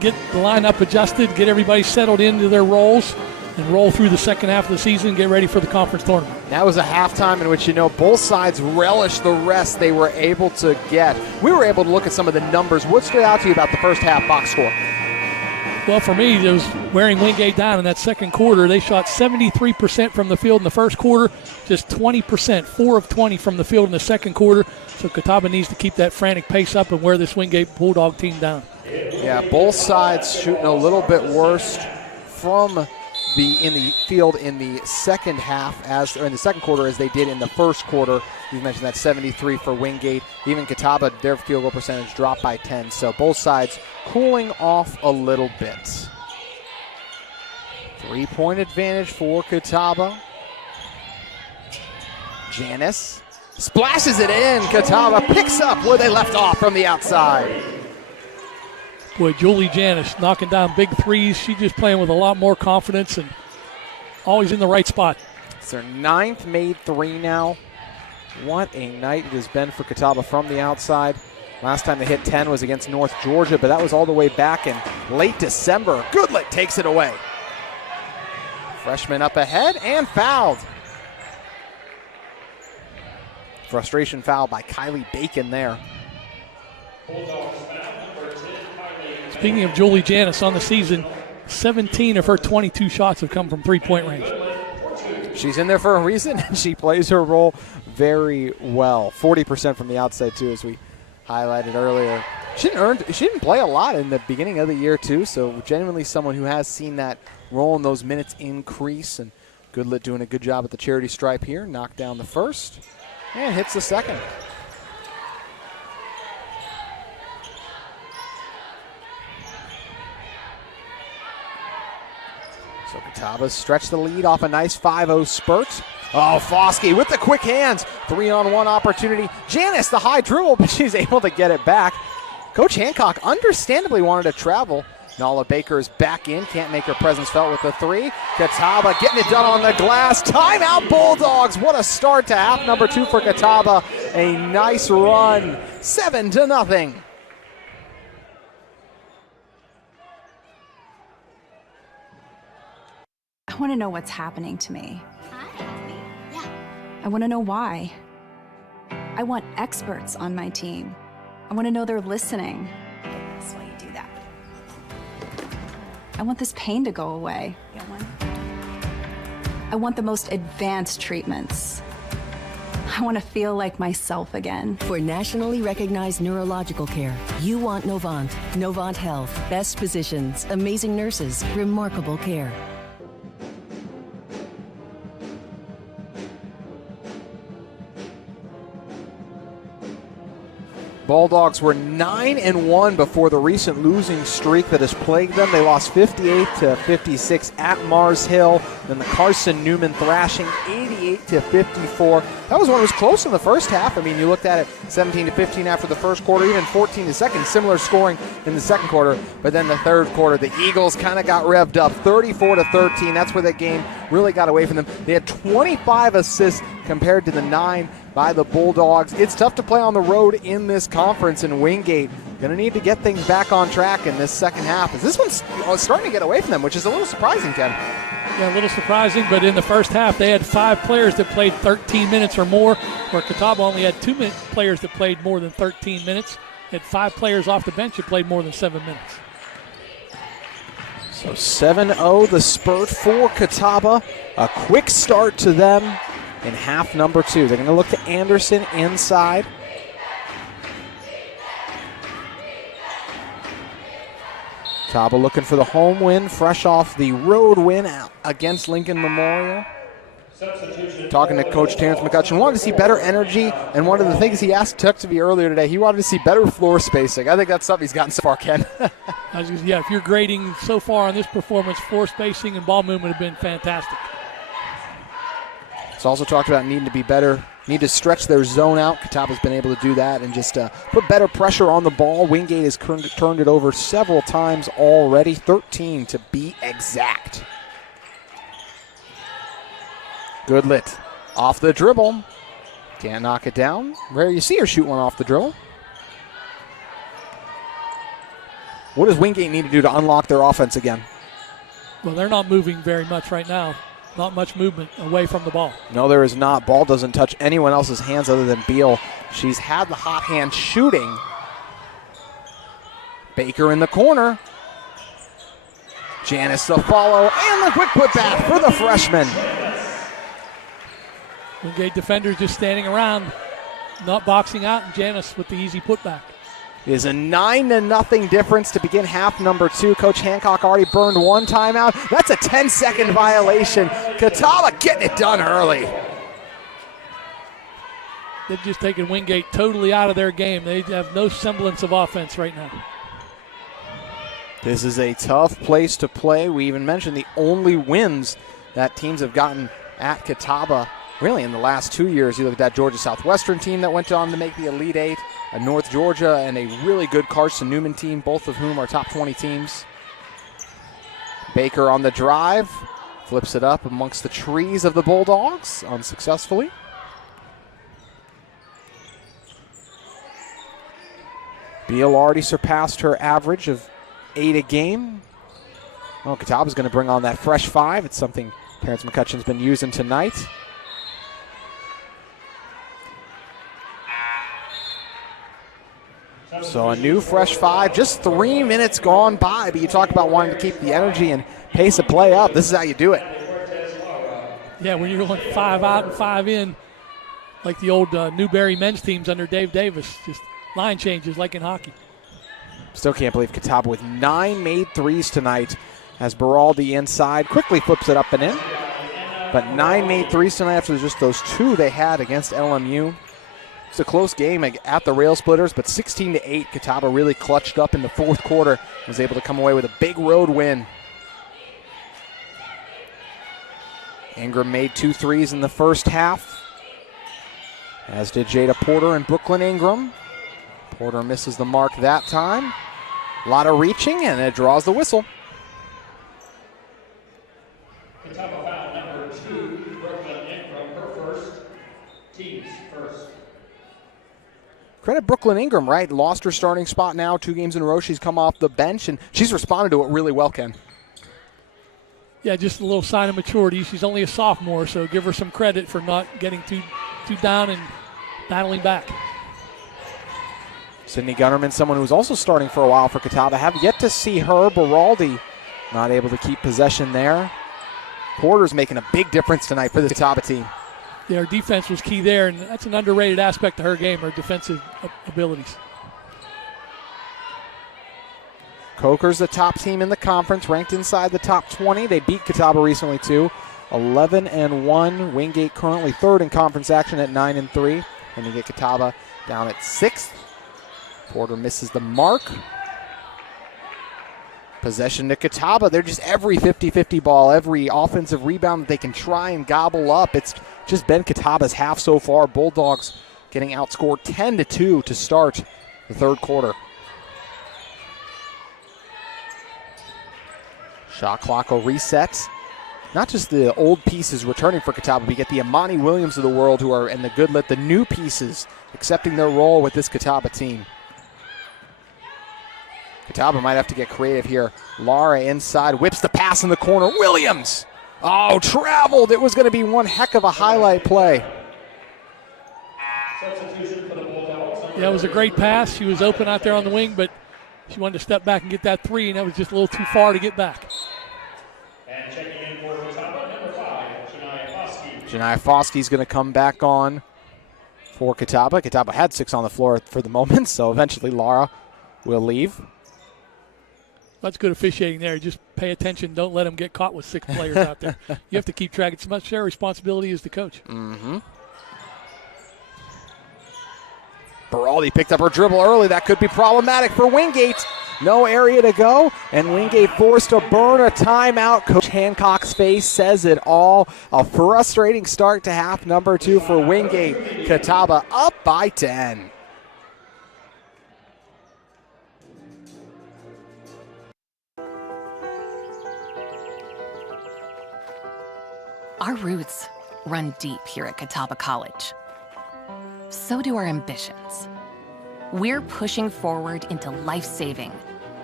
get the lineup adjusted, get everybody settled into their roles, and roll through the second half of the season and get ready for the conference tournament. That was a halftime in which, both sides relished the rest they were able to get. We were able to look at some of the numbers. What stood out to you about the first half box score? Well, for me, it was wearing Wingate down in that second quarter. They shot 73% from the field in the first quarter, just 20%, 4 of 20 from the field in the second quarter. So Catawba needs to keep that frantic pace up and wear this Wingate Bulldog team down. Yeah, both sides shooting a little bit worse from in the field in the second half, or in the second quarter, as they did in the first quarter. You mentioned that 73 for Wingate. Even Catawba, their field goal percentage dropped by 10. So both sides cooling off a little bit. 3-point advantage for Catawba. Janice splashes it in. Catawba picks up where they left off from the outside. Boy, Julie Janice knocking down big threes. She's just playing with a lot more confidence and always in the right spot. It's their 9th made 3 now. What a night it has been for Catawba from the outside. Last time they hit 10 was against North Georgia, but that was all the way back in late December. Goodlet takes it away. Freshman up ahead and fouled. Frustration foul by Kylie Bacon there. Speaking of Julie Janice, on the season, 17 of her 22 shots have come from three-point range. She's in there for a reason, and she plays her role very well. 40% from the outside, too, as we highlighted earlier. She didn't play a lot in the beginning of the year, too, so genuinely someone who has seen that role in those minutes increase. And Goodlet doing a good job at the charity stripe here. Knocked down the first and hits the second. So Catawba's stretched the lead off a nice 5-0 spurt. Oh, Foskey with the quick hands. 3-on-1 opportunity. Janice, the high dribble, but she's able to get it back. Coach Hancock understandably wanted to travel. Nala Baker is back in. Can't make her presence felt with the 3. Catawba getting it done on the glass. Timeout Bulldogs. What a start to half number 2 for Catawba. A nice run. 7-0. I want to know what's happening to me. I want to know why. I want experts on my team. I want to know they're listening. That's why you do that. I want this pain to go away. I want the most advanced treatments. I want to feel like myself again. For nationally recognized neurological care, you want Novant. Novant Health. Best physicians, amazing nurses, remarkable care. Bulldogs were 9-1 before the recent losing streak that has plagued them. They lost 58-56 at Mars Hill. Then the Carson Newman thrashing 88-54. That was one that was close in the first half. I mean, you looked at it 17-15 after the first quarter, even 14 second. Similar scoring in the second quarter. But then the third quarter, the Eagles kind of got revved up, 34-13. That's where that game really got away from them. They had 25 assists compared to the 9 by the Bulldogs. It's tough to play on the road in this conference, in Wingate going to need to get things back on track in this second half. As this one's starting to get away from them, which is a little surprising, Ken. Yeah, a little surprising, but in the first half, they had 5 players that played 13 minutes or more, where Catawba only had 2 players that played more than 13 minutes. They had 5 players off the bench that played more than 7 minutes. So 7-0 the spurt for Catawba. A quick start to them in half number 2. They're going to look to Anderson inside. Catawba looking for the home win, fresh off the road win against Lincoln Memorial. Talking to Coach Terrence McCutcheon, wanted to see better energy, and one of the things he asked Tuck to be earlier today, he wanted to see better floor spacing. I think that's something he's gotten so far, Ken. If you're grading so far on this performance, floor spacing and ball movement have been fantastic. It's also talked about needing to be better, need to stretch their zone out. Catawba's been able to do that and just put better pressure on the ball. Wingate has turned it over several times already, 13 to be exact. Goodlet off the dribble. Can't knock it down. Rare you see her shoot one off the dribble. What does Wingate need to do to unlock their offense again? Well, they're not moving very much right now. Not much movement away from the ball. No, there is not. Ball doesn't touch anyone else's hands other than Beal. She's had the hot hand shooting. Baker in the corner. Janice the follow, and the quick putback for the freshman. Wingate defenders just standing around, not boxing out, and Janice with the easy putback. It is a 9-0 difference to begin half number 2. Coach Hancock already burned one timeout. That's a 10-second violation. Catawba getting it done early. They've just taken Wingate totally out of their game. They have no semblance of offense right now. This is a tough place to play. We even mentioned the only wins that teams have gotten at Catawba really in the last 2 years. You look at that Georgia Southwestern team that went on to make the Elite Eight, a North Georgia, and a really good Carson Newman team, both of whom are top 20 teams. Baker on the drive, flips it up amongst the trees of the Bulldogs unsuccessfully. Beal already surpassed her average of 8 a game. Well, Catawba's going to bring on that fresh 5. It's something Terrence McCutcheon's been using tonight. So a new fresh 5, just 3 minutes gone by, but you talk about wanting to keep the energy and pace of play up. This is how you do it. Yeah, when you're going 5 out and 5 in, like the old Newberry men's teams under Dave Davis, just line changes like in hockey. Still can't believe Catawba with 9 made threes tonight as Beraldi inside quickly flips it up and in. But 9 made threes tonight after just those 2 they had against LMU. It's a close game at the Rail Splitters, but 16-8, Catawba really clutched up in the fourth quarter, was able to come away with a big road win. Ingram made 2 threes in the first half, as did Jada Porter and Brooklyn Ingram. Porter misses the mark that time. A lot of reaching, and it draws the whistle. Catawba foul number 2, Brooklyn Ingram, her first, team's first. Credit Brooklyn Ingram, right? Lost her starting spot now 2 games in a row. She's come off the bench, and she's responded to it really well, Ken. Yeah, just a little sign of maturity. She's only a sophomore, so give her some credit for not getting too down and battling back. Sydney Gunnerman, someone who's also starting for a while for Catawba. Have yet to see her. Beraldi not able to keep possession there. Porter's making a big difference tonight for the Catawba team. Yeah, her defense was key there, and that's an underrated aspect of her game, her defensive abilities. Coker's the top team in the conference, ranked inside the top 20. They beat Catawba recently, too. 11-1. Wingate currently 3rd in conference action at 9-3. And you get Catawba down at 6th. Porter misses the mark. Possession to Catawba. They're just every 50-50 ball, every offensive rebound that they can try and gobble up. It's just been Catawba's half so far. Bulldogs getting outscored 10-2 to start the third quarter. Shot clock will reset. Not just the old pieces returning for Catawba, but you get the Amani Williams of the world who are, and the Goodlet, the new pieces accepting their role with this Catawba team. Catawba might have to get creative here. Lara inside, whips the pass in the corner. Williams! Oh, traveled. It was going to be one heck of a highlight play. Yeah, it was a great pass. She was open out there on the wing, but she wanted to step back and get that 3, and that was just a little too far to get back. And checking in for Catawba, number 5, Janiyah Foskey. Janiyah Foskey's going to come back on for Catawba. Catawba had 6 on the floor for the moment, so eventually Lara will leave. That's good officiating there. Just pay attention. Don't let them get caught with 6 players out there. You have to keep track. It's much their responsibility as the coach. Mm-hmm. Beraldi picked up her dribble early. That could be problematic for Wingate. no area to go, and Wingate forced to burn a timeout. Coach Hancock's face says it all. A frustrating start to half number 2 for Wingate. Catawba up by 10. Our roots run deep here at Catawba College. So do our ambitions. We're pushing forward into life-saving,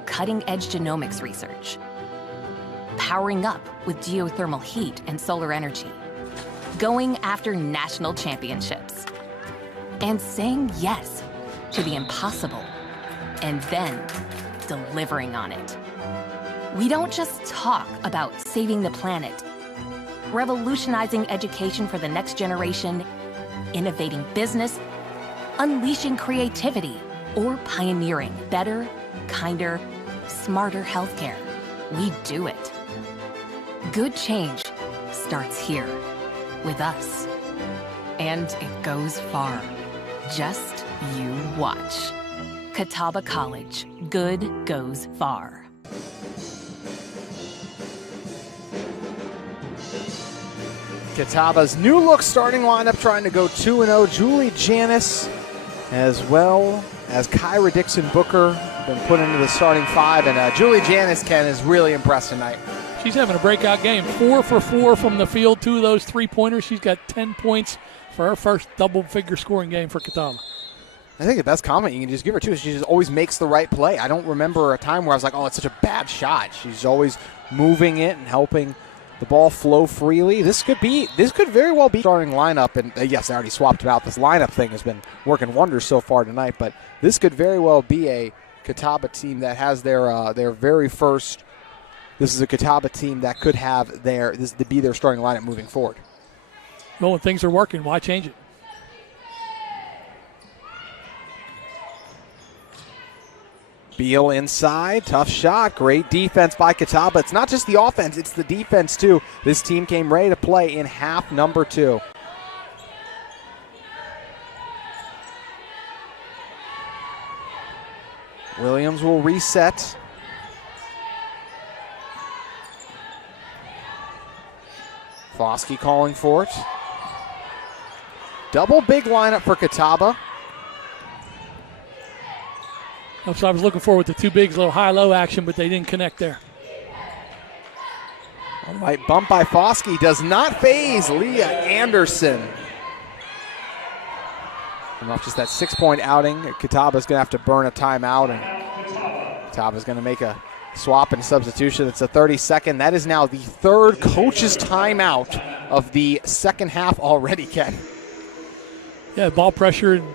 cutting-edge genomics research, powering up with geothermal heat and solar energy, going after national championships, and saying yes to the impossible, and then delivering on it. We don't just talk about saving the planet, revolutionizing education for the next generation, innovating business, unleashing creativity, or pioneering better, kinder, smarter healthcare. We do it. Good change starts here, with us. And it goes far. Just you watch. Catawba College. Good goes far. Catawba's new look starting lineup trying to go 2-0. Julie Janis, as well as Kyra Dixon-Booker, been put into the starting 5. And Julie Janis, Ken, is really impressed tonight. She's having a breakout game. 4 for 4 from the field. 2 of those 3-pointers. She's got 10 points for her first double-figure scoring game for Catawba. I think the best comment you can just give her, too, is she just always makes the right play. I don't remember a time where I was like, oh, it's such a bad shot. She's always moving it and helping the ball flow freely. This could very well be starting lineup. And yes, I already swapped it out. This lineup thing has been working wonders so far tonight. But this could very well be a Catawba team that has their very first. This is a Catawba team that could have this to be their starting lineup moving forward. Well, when things are working, why change it? Beal inside, tough shot, great defense by Catawba. It's not just the offense, it's the defense too. This team came ready to play in half number 2. Williams will reset. Foskey calling for it. Double big lineup for Catawba. So I was looking forward to 2 bigs, little high-low action, but they didn't connect there. All right, bump by Foskey does not phase Leah Anderson. And off just that 6-point outing, Catawba's going to have to burn a timeout, and Catawba's going to make a swap and substitution. It's a 30-second. That is now the 3rd coach's timeout of the second half already, Ken. Yeah, ball pressure and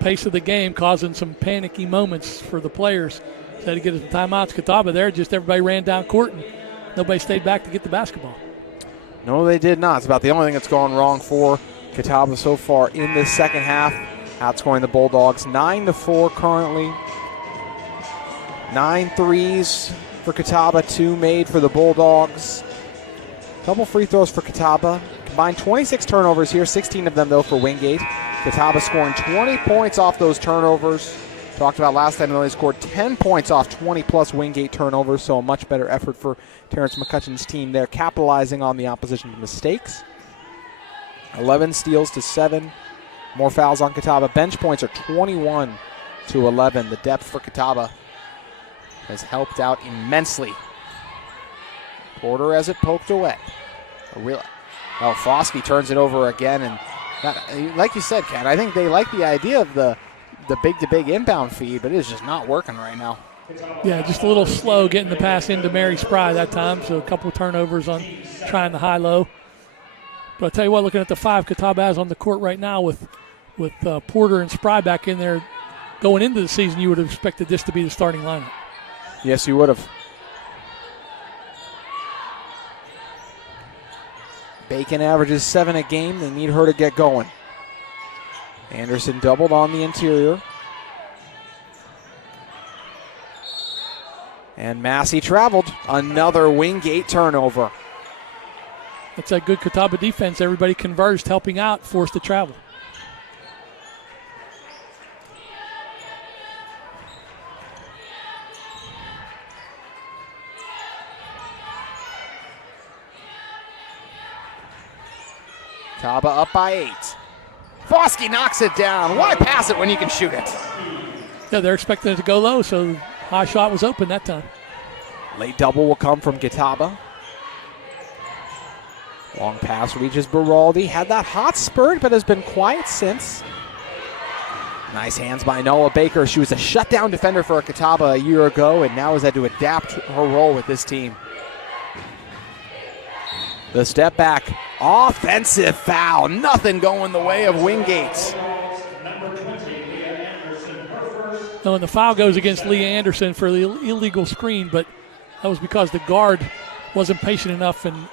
pace of the game causing some panicky moments for the players. So they had to get the timeouts. Catawba there, just everybody ran down court and nobody stayed back to get the basketball. No, they did not. It's about the only thing that's gone wrong for Catawba so far in this second half. Outscoring the Bulldogs 9-4 currently. 9 threes for Catawba, 2 made for the Bulldogs. Couple free throws for Catawba. Combined 26 turnovers here, 16 of them though for Wingate. Catawba scoring 20 points off those turnovers. Talked about last time they only scored 10 points off 20-plus Wingate turnovers, so a much better effort for Terrence McCutcheon's team there, capitalizing on the opposition's mistakes. 11 steals to 7. More fouls on Catawba. Bench points are 21-11. The depth for Catawba has helped out immensely. Porter has it poked away. Foskey turns it over again, and like you said, Ken, I think they like the idea of the big-to-big inbound feed, but it's just not working right now. Yeah, just a little slow getting the pass into Mary Spry that time, so a couple of turnovers on trying the high-low. But I'll tell you what, looking at the 5 Catawba has on the court right now with Porter and Spry back in there going into the season, you would have expected this to be the starting lineup. Yes, you would have. Bacon averages 7 a game. They need her to get going. Anderson doubled on the interior. And Massey traveled. Another Wingate turnover. That's that good Catawba defense. Everybody converged, helping out, forced to travel. Catawba up by 8. Foskey knocks it down. Why pass it when you can shoot it? Yeah, they're expecting it to go low, so high shot was open that time. Late double will come from Catawba. Long pass reaches Beraldi. Had that hot spurt, but has been quiet since. Nice hands by Noah Baker. She was a shutdown defender for Catawba a year ago, and now has had to adapt her role with this team. The step back, offensive foul. Nothing going the way of Wingate. No, and the foul goes against Leah Anderson for the illegal screen, but that was because the guard wasn't patient enough and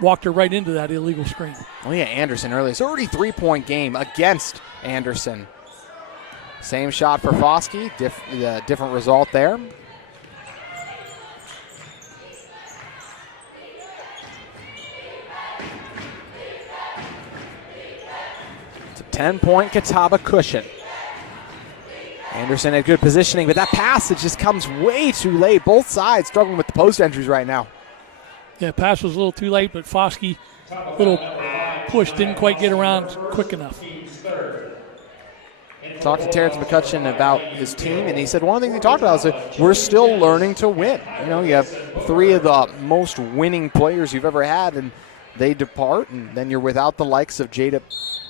walked her right into that illegal screen. Leah Anderson earlier. It's already 3-point game against Anderson. Same shot for Foskey. Different result there. It's a 10-point Catawba cushion. Anderson had good positioning, but that pass, it just comes way too late. Both sides struggling with the post entries right now. Yeah, pass was a little too late, but Foskey, little push, didn't quite get around quick enough. Talked to Terrence McCutcheon about his team, and he said one of the things he talked about is that we're still learning to win. You know, you have 3 of the most winning players you've ever had, and they depart, and then you're without the likes of Jada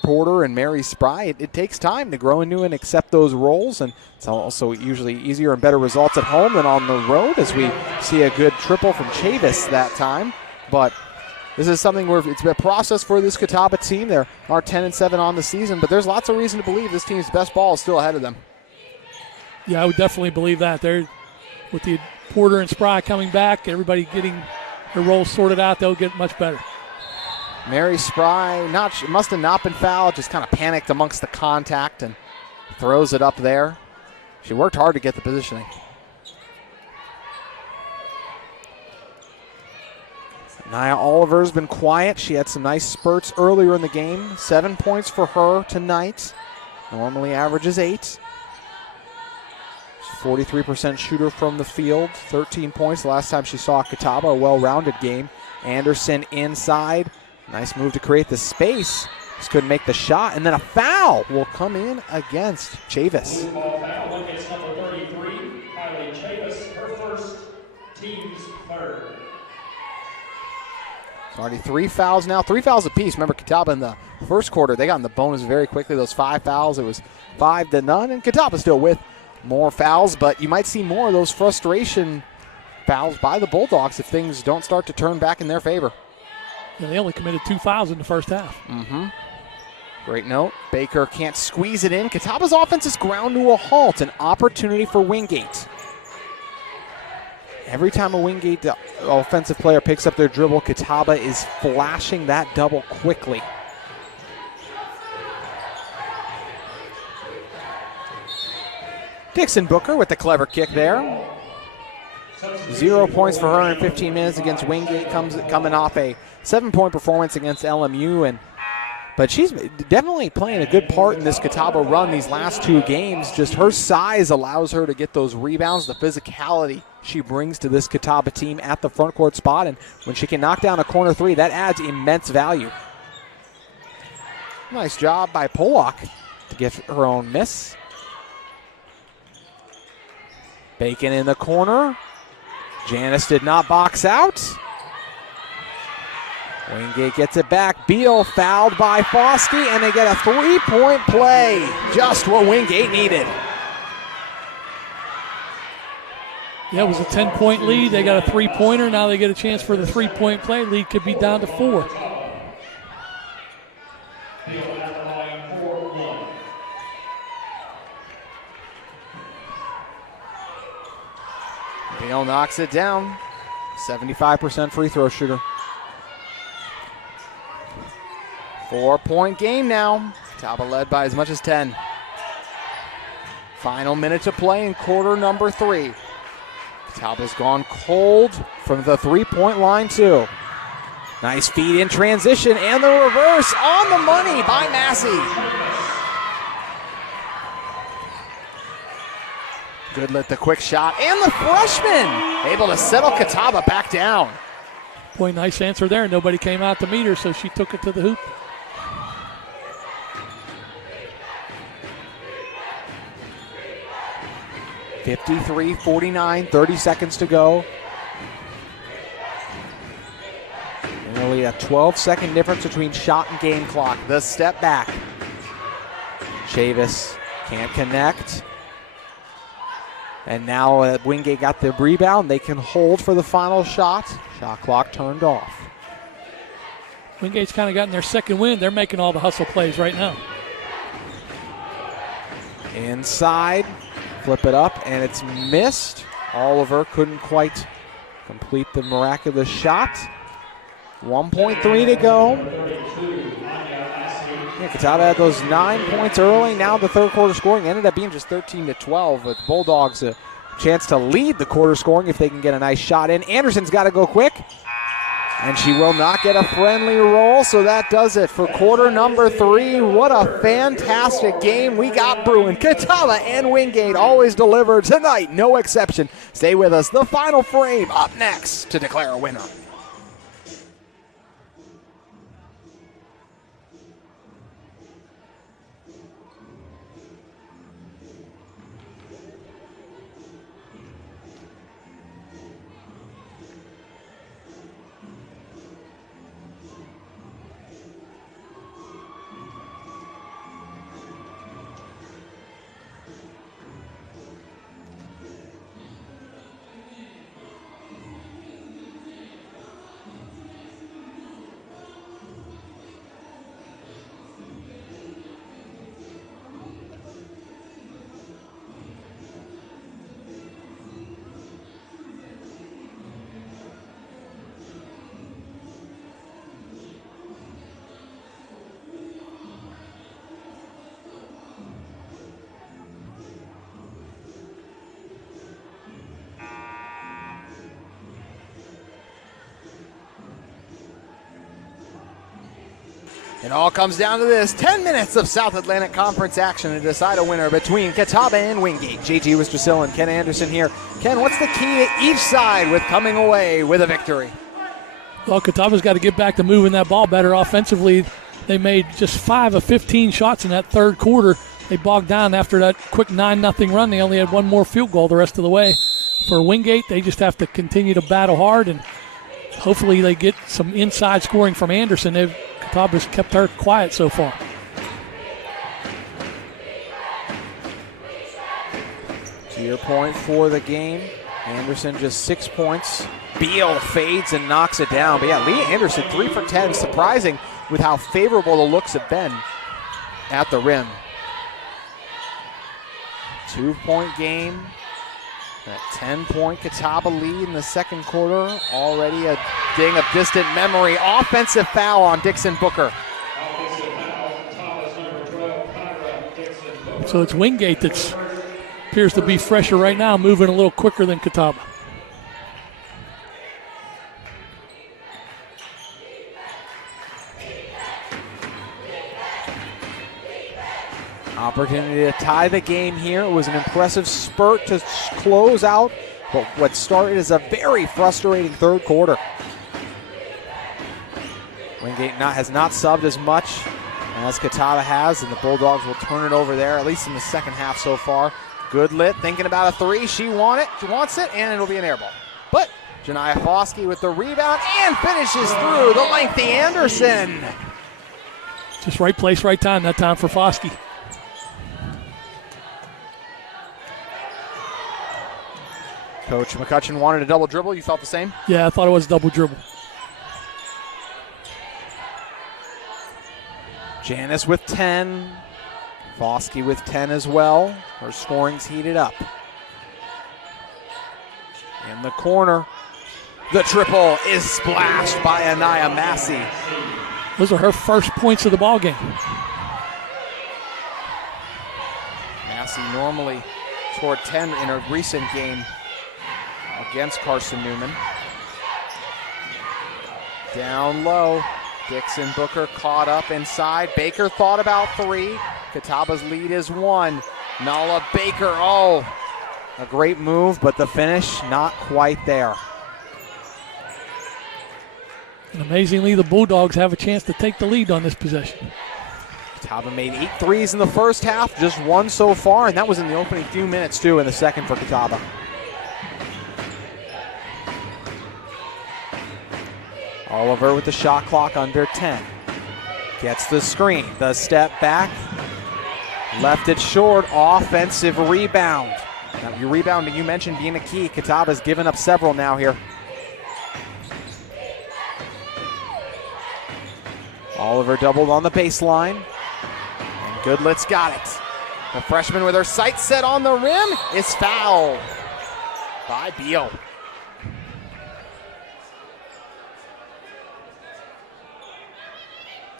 Porter and Mary Spry. It takes time to grow into and accept those roles, and it's also usually easier and better results at home than on the road, as we see a good triple from Chavis that time. But this is something where it's been a process for this Catawba team. They are 10-7 on the season, but there's lots of reason to believe this team's best ball is still ahead of them. Yeah, I would definitely believe that. They're, with the Porter and Spry coming back, everybody getting their roles sorted out, they'll get much better. Mary Spry must have not been fouled, just kind of panicked amongst the contact and throws it up there. She worked hard to get the positioning. Nia Oliver's been quiet. She had some nice spurts earlier in the game. 7 points for her tonight. Normally averages 8. 43% shooter from the field. 13 points the last time she saw Catawba. A well-rounded game. Anderson inside. Nice move to create the space. Just couldn't make the shot. And then a foul will come in against Chavis. Foul against number 33, Kylie Chavis, her first, team's third. It's already 3 fouls now. 3 fouls apiece. Remember, Catawba in the first quarter, they got in the bonus very quickly. Those 5 fouls, it was 5-0. And Catawba still with more fouls, but you might see more of those frustration fouls by the Bulldogs if things don't start to turn back in their favor. Yeah, they only committed 2 fouls in the first half. Great note. Baker can't squeeze it in. Catawba's offense is ground to a halt. An opportunity for Wingate. Every time a Wingate offensive player picks up their dribble, Catawba is flashing that double quickly. Dixon Booker with the clever kick there. 0 points for her in 15 minutes against Wingate, coming off a 7-point performance against LMU. But she's definitely playing a good part in this Catawba run these last 2 games. Just her size allows her to get those rebounds, the physicality she brings to this Catawba team at the front court spot. And when she can knock down a corner 3, that adds immense value. Nice job by Pollock to get her own miss. Bacon in the corner. Janice did not box out. Wingate gets it back. Beal fouled by Foskey, and they get a 3-point play. Just what Wingate needed. Yeah, it was a 10-point lead. They got a 3-pointer. Now they get a chance for the 3-point play. Lead could be down to 4. Beal knocks it down. 75% free throw shooter. 4-point game now. Catawba led by as much as 10. Final minute to play in quarter number 3. Catawba's gone cold from the 3-point line too. Nice feed in transition and the reverse on the money by Massey. Goodlet the quick shot and the freshman able to settle Catawba back down. Boy, nice answer there. Nobody came out to meet her, so she took it to the hoop. 53-49, 30 seconds to go. Nearly a 12-second difference between shot and game clock. The step back. Chavis can't connect. And now Wingate got the rebound. They can hold for the final shot. Shot clock turned off. Wingate's kind of gotten their second win. They're making all the hustle plays right now. Inside, flip it up, and it's missed. Oliver couldn't quite complete the miraculous shot. 1.3 to go. Yeah, Catawba had those 9 points early. Now the third quarter scoring ended up being just 13-12, with Bulldogs a chance to lead the quarter scoring if they can get a nice shot in. Anderson's got to go quick, and she will not get a friendly roll, so that does it for quarter number 3. What a fantastic game we got brewing. Catawba and Wingate always deliver tonight, no exception. Stay with us. The final frame up next to declare a winner. It all comes down to this. 10 minutes of South Atlantic Conference action to decide a winner between Catawba and Wingate. JT Wistracil and Ken Anderson here. Ken, what's the key to each side with coming away with a victory? Well, Catawba's got to get back to moving that ball better offensively. They made just 5 of 15 shots in that third quarter. They bogged down after that quick 9-0 run. They only had one more field goal the rest of the way. For Wingate, they just have to continue to battle hard, and hopefully they get some inside scoring from Anderson. Catawba's kept her quiet so far. To your point for the game, Anderson just 6 points. Beal fades and knocks it down. But yeah, Leah Anderson 3 for 10. Surprising with how favorable the looks have been at the rim. 2-point game. That 10-point Catawba lead in the second quarter. Already a ding of distant memory. Offensive foul on Dixon Booker. So it's Wingate that appears to be fresher right now, moving a little quicker than Catawba. Opportunity to tie the game here. It was an impressive spurt to close out, but what started as a very frustrating third quarter. Wingate has not subbed as much as Catawba has, and the Bulldogs will turn it over there, at least in the second half so far. Goodlit thinking about a three. She wants it, and it'll be an air ball. But Janiyah Foskey with the rebound and finishes through the lengthy Anderson. Just right place, right time that time for Foskey. Coach McCutcheon wanted a double dribble. You felt the same? Yeah, I thought it was a double dribble. Janice with 10. Foskey with 10 as well. Her scoring's heated up. In the corner. The triple is splashed by Anaya Massey. Those are her first points of the ball game. Massey normally scored 10 in a recent game against Carson Newman. Down low. Dixon Booker caught up inside. Baker thought about three. Catawba's lead is 1. Nala Baker, a great move, but the finish not quite there. And amazingly, the Bulldogs have a chance to take the lead on this possession. Catawba made 8 threes in the first half, just 1 so far, and that was in the opening few minutes too in the second for Catawba. Oliver with the shot clock under 10. Gets the screen, the step back, left it short, offensive rebound. Now your rebounding, you mentioned being a key. Catawba's given up several now here. Oliver doubled on the baseline, and Goodlet's got it. The freshman with her sights set on the rim is fouled by Beal.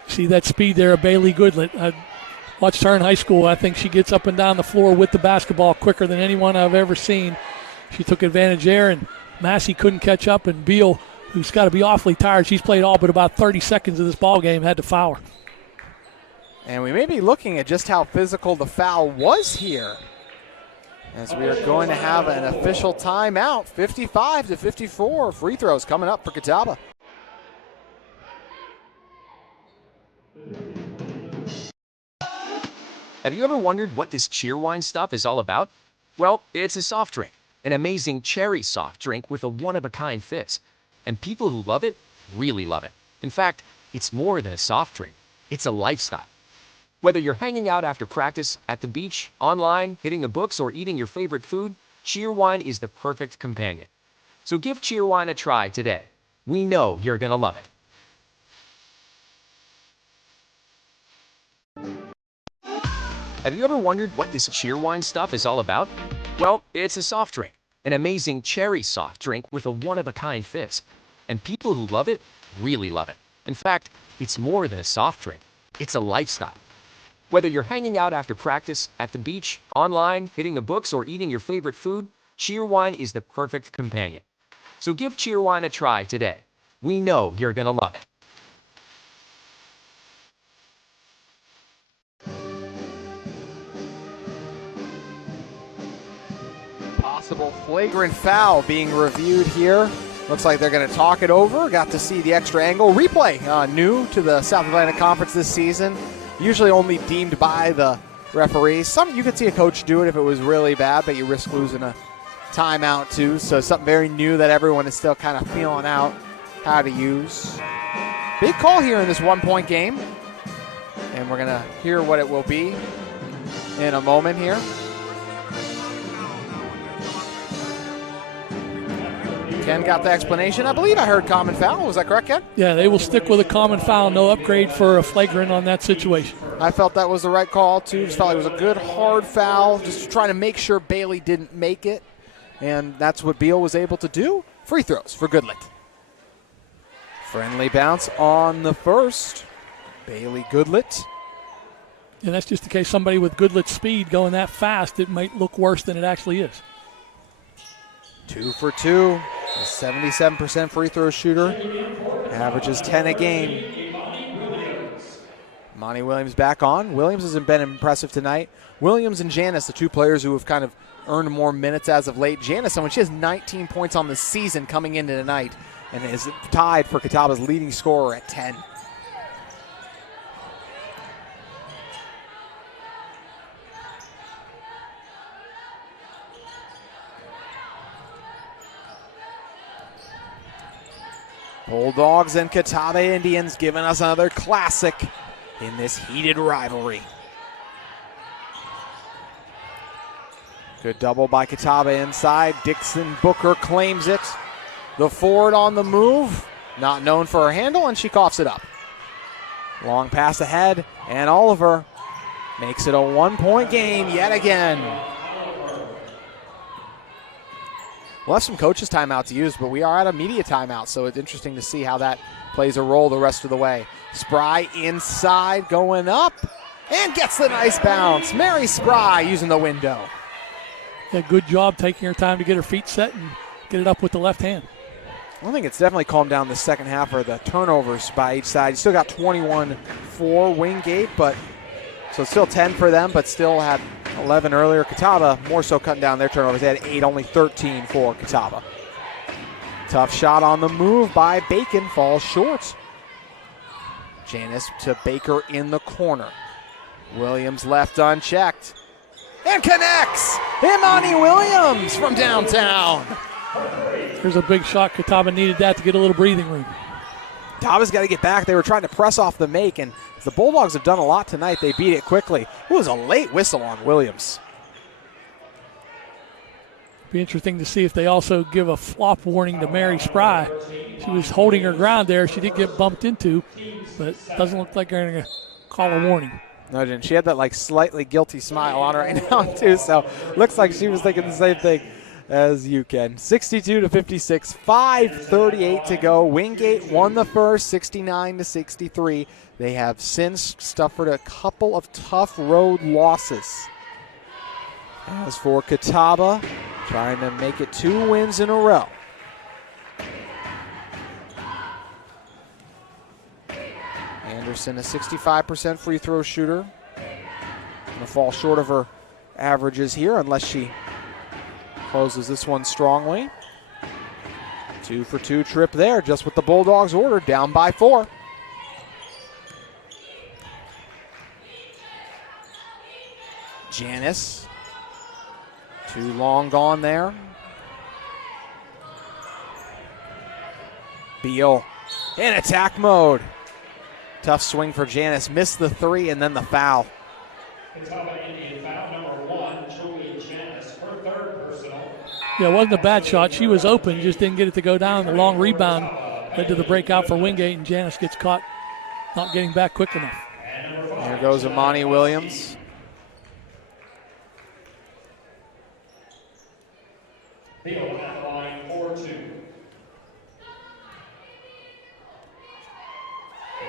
See that speed there of Bailey Goodlet. I watched her in high school. I think she gets up and down the floor with the basketball quicker than anyone I've ever seen. She took advantage there, and Massey couldn't catch up, and Beal, who's got to be awfully tired, she's played all but about 30 seconds of this ball game, had to foul her. And we may be looking at just how physical the foul was here, as we are going to have an official timeout. 55-54 free throws coming up for Catawba. Have you ever wondered what this cheerwine stuff is all about? Well, it's a soft drink, an amazing cherry soft drink with a one-of-a-kind fizz. And people who love it really love it. In fact, it's more than a soft drink. It's a lifestyle. Whether you're hanging out after practice, at the beach, online, hitting the books, or eating your favorite food, Cheerwine is the perfect companion. So give Cheerwine a try today. We know you're gonna love it. Have you ever wondered what this Cheerwine stuff is all about? Well, it's a soft drink, an amazing cherry soft drink with a one-of-a-kind fizz. And people who love it really love it. In fact, it's more than a soft drink. It's a lifestyle. Whether you're hanging out after practice, at the beach, online, hitting the books, or eating your favorite food, Cheerwine is the perfect companion. So give Cheerwine a try today. We know you're gonna love it. Possible flagrant foul being reviewed here. Looks like they're going to talk it over. Got to see the extra angle. Replay, new to the South Atlantic Conference this season. Usually only deemed by the referees. You could see a coach do it if it was really bad, but you risk losing a timeout too. So something very new that everyone is still kind of feeling out how to use. Big call here in this one-point game. And we're going to hear what it will be in a moment here. Ken got the explanation. I believe I heard common foul. Was that correct, Ken? Yeah, they will stick with a common foul. No upgrade for a flagrant on that situation. I felt that was the right call, too. Just felt like it was a good, hard foul. Just trying to make sure Bailey didn't make it. And that's what Beal was able to do. Free throws for Goodlet. Friendly bounce on the first. Bailey Goodlet. And that's just in case somebody with Goodlet's speed going that fast, it might look worse than it actually is. 2 for 2. A 77% free throw shooter. Averages 10 a game. Monty Williams back on. Williams hasn't been impressive tonight. Williams and Janice, the two players who have kind of earned more minutes as of late. Janice, she has 19 points on the season coming into tonight and is tied for Catawba's leading scorer at 10. Bulldogs and Catawba Indians giving us another classic in this heated rivalry. Good double by Catawba inside. Dixon Booker claims it. The forward on the move, not known for her handle, and she coughs it up. Long pass ahead, and Oliver makes it a one-point game yet again. We'll have some coaches' timeout to use, but we are at a media timeout, so it's interesting to see how that plays a role the rest of the way. Spry inside, going up, and gets the nice bounce. Mary Spry using the window. Yeah, good job taking her time to get her feet set and get it up with the left hand. I think it's definitely calmed down the second half for the turnovers by each side. You still got 21 for Wingate, but so it's still 10 for them, but still had 11 earlier. Catawba more so cutting down their turnovers. They had 8, only 13 for Catawba. Tough shot on the move by Bacon, falls short. Janice to Baker in the corner. Williams left unchecked. And connects! Imani Williams from downtown. Here's a big shot. Catawba needed that to get a little breathing room. Catawba's got to get back. They were trying to press off the make, and the Bulldogs have done a lot tonight. They beat it quickly. It was a late whistle on Williams. Be interesting to see if they also give a flop warning to Mary Spry. She was holding her ground there. She did get bumped into, but it doesn't look like they're going to call a warning. No, she didn't. She had that like slightly guilty smile on her right now too, so looks like she was thinking the same thing as you can. 62-56, 5:38 to go. Wingate won the first, 69-63. They have since suffered a couple of tough road losses. As for Catawba, trying to make it 2 wins in a row. Anderson, a 65% free throw shooter. Gonna fall short of her averages here unless she closes this one strongly. 2 for 2 trip there, just what the Bulldogs ordered, down by 4. Janice, too long gone there. Beal in attack mode. Tough swing for Janice. Missed the 3 and then the foul. Catawba Indian foul number 1, Julie Janice, her 3rd personal. Yeah, it wasn't a bad shot. She was open, just didn't get it to go down. The long rebound led to the breakout for Wingate, and Janice gets caught not getting back quick enough. There goes Imani Williams. Beal at line 4-2.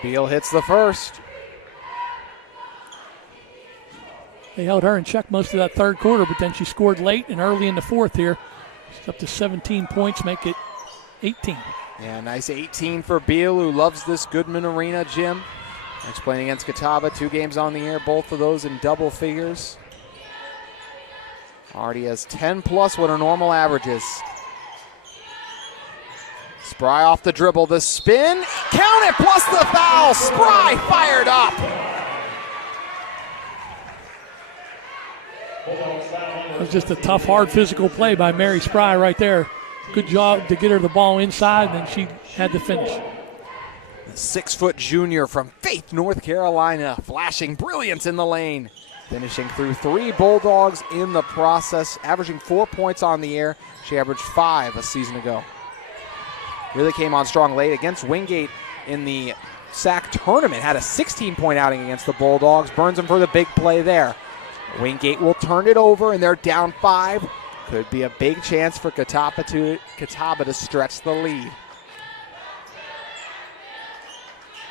Beal hits the first. They held her in check most of that third quarter, but then she scored late and early in the fourth here. She's up to 17 points, make it 18. Yeah, nice 18 for Beal, who loves this Goodman Arena gym. Next playing against Catawba, 2 games on the air, both of those in double figures. Already has 10 plus what her normal average is. Spry off the dribble, the spin, count it, plus the foul. Spry fired up. It was just a tough, hard physical play by Mary Spry right there. Good job to get her the ball inside, and then she had to finish. The 6-foot junior from Faith, North Carolina, flashing brilliance in the lane. Finishing through 3 Bulldogs in the process, averaging 4 points on the air. She averaged 5 a season ago. Really came on strong late against Wingate in the SAC tournament. Had a 16-point outing against the Bulldogs. Burns them for the big play there. Wingate will turn it over, and they're down 5. Could be a big chance for Catawba to stretch the lead.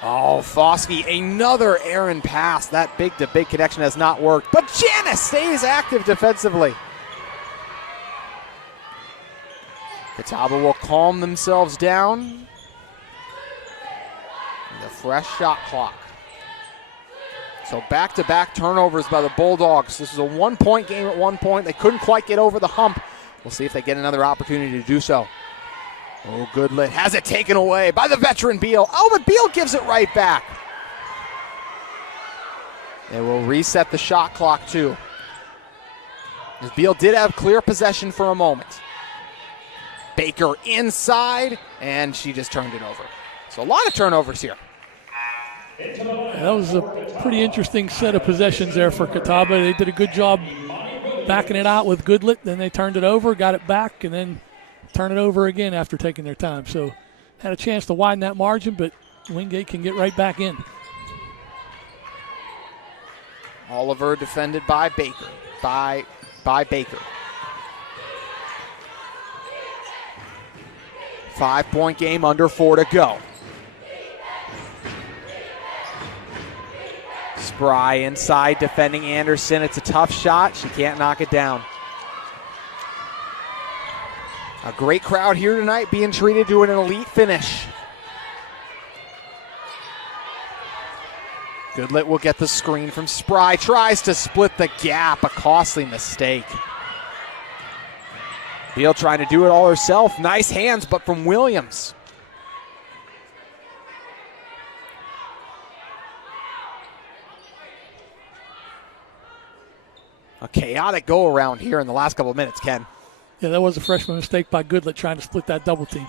Oh, Foskey, another errant pass. That big-to-big connection has not worked, but Janice stays active defensively. Catawba will calm themselves down. The fresh shot clock. So back-to-back turnovers by the Bulldogs. This is a 1-point game at one point. They couldn't quite get over the hump. We'll see if they get another opportunity to do so. Oh, Goodlet has it taken away by the veteran Beal. Oh, but Beal gives it right back. They will reset the shot clock too. As Beal did have clear possession for a moment. Baker inside, and she just turned it over. So a lot of turnovers here. That was a pretty interesting set of possessions there for Catawba. They did a good job backing it out with Goodlet. Then they turned it over, got it back, and then turn it over again after taking their time. So had a chance to widen that margin, but Wingate can get right back in. Oliver defended by Baker. By Baker. 5-point game, under 4 to go. Spry inside defending Anderson. It's a tough shot. She can't knock it down. A great crowd here tonight being treated to an elite finish. Goodlet will get the screen from Spry. Tries to split the gap. A costly mistake. Beal trying to do it all herself. Nice hands, but from Williams. A chaotic go-around here in the last couple of minutes, Ken. Yeah, that was a freshman mistake by Goodlet trying to split that double team.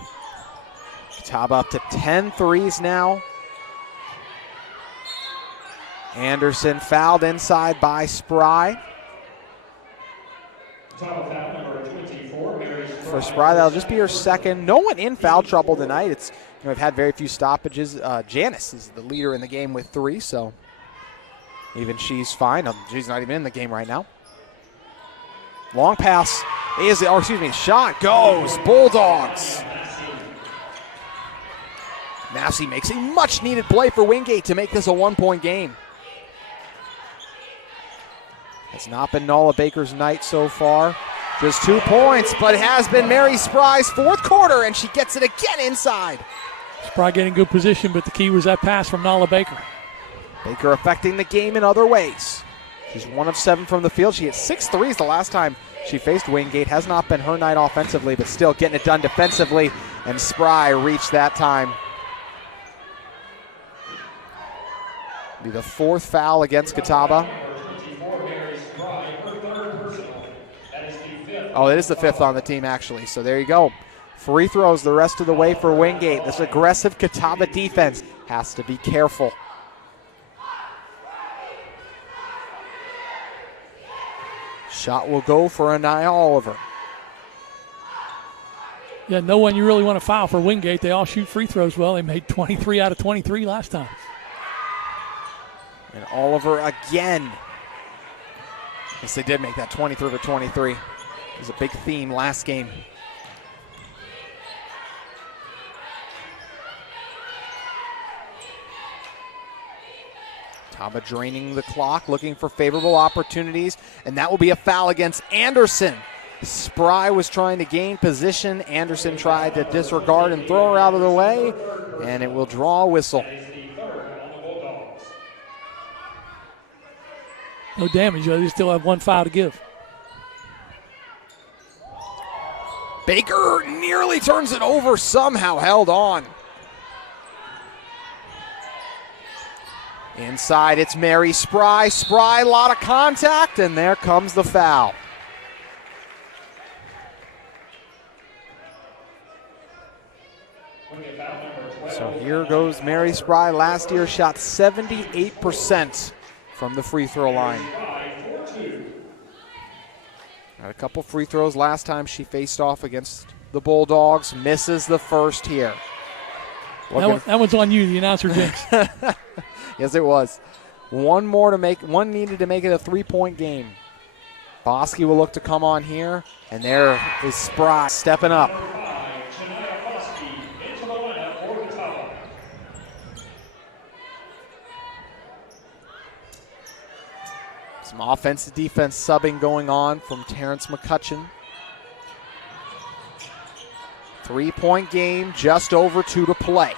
Catawba up to 10 threes now. Anderson fouled inside by Spry. For Spry, that'll just be her second. No one in foul trouble tonight. It's we've had very few stoppages. Janice is the leader in the game with 3, so even she's fine. She's not even in the game right now. Long pass is, shot goes. Bulldogs. Massey makes a much-needed play for Wingate to make this a 1-point game. It's not been Nala Baker's night so far. Just 2 points, but it has been Mary Spry's fourth quarter, and she gets it again inside. Spry getting good position, but the key was that pass from Nala Baker. Baker affecting the game in other ways. She's 1 of 7 from the field. She hit 6 threes the last time she faced Wingate. Has not been her night offensively, but still getting it done defensively, and Spry reached that time. Be the 4th foul against Catawba. Oh, it is the 5th on the team, actually. So there you go. Free throws the rest of the way for Wingate. This aggressive Catawba defense has to be careful. Shot will go for Anaya Oliver. Yeah, no one you really want to foul for Wingate. They all shoot free throws well. They made 23 out of 23 last time. And Oliver again. Yes, they did make that 23 for 23. It was a big theme last game. Catawba draining the clock, looking for favorable opportunities, and that will be a foul against Anderson. Spry was trying to gain position. Anderson tried to disregard and throw her out of the way, and it will draw a whistle. No damage, they still have 1 foul to give. Baker nearly turns it over, somehow held on. Inside, it's Mary Spry. Spry, a lot of contact, and there comes the foul. So here goes Mary Spry. Last year shot 78% from the free throw line. Had a couple free throws last time she faced off against the Bulldogs. Misses the first here. That one's on you, the announcer jinx. Yes, it was. One more to make. One needed to make it a 3-point game. Bosky will look to come on here, and there is Spry stepping up. Some offensive defense subbing going on from Terrence McCutcheon. 3-point game, just over 2 to play.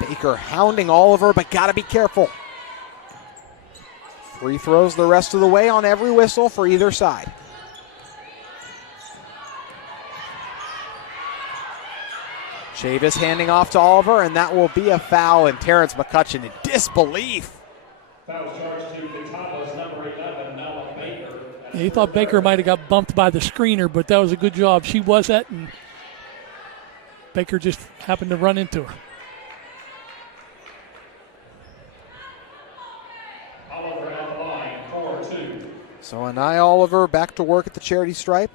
Baker hounding Oliver, but got to be careful. Free throws the rest of the way on every whistle for either side. Chavis handing off to Oliver, and that will be a foul, and Terrence McCutcheon in disbelief. Foul charge to Catawba's number 11, Nala Baker. Yeah, he thought Baker might have got bumped by the screener, but that was a good job. She was that, and Baker just happened to run into her. Oliver on the line, 4-2. So Anaya Oliver back to work at the charity stripe.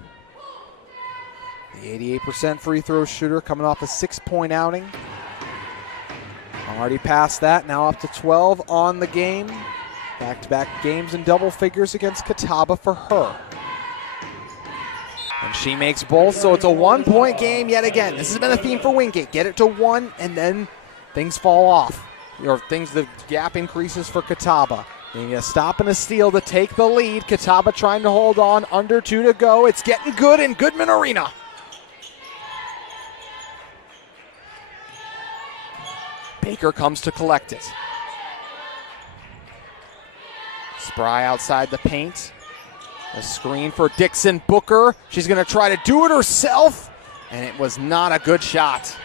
The 88% free throw shooter coming off a 6-point outing. Already past that, now up to 12 on the game. Back-to-back games in double figures against Catawba for her. And she makes both, so it's a 1-point game yet again. This has been a theme for Wingate. Get it to 1, and then things fall off. The gap increases for Catawba. They need a stop and a steal to take the lead. Catawba trying to hold on, under 2 to go. It's getting good in Goodman Arena. Baker comes to collect it. Spry outside the paint. A screen for Dixon Booker. She's going to try to do it herself, and it was not a good shot.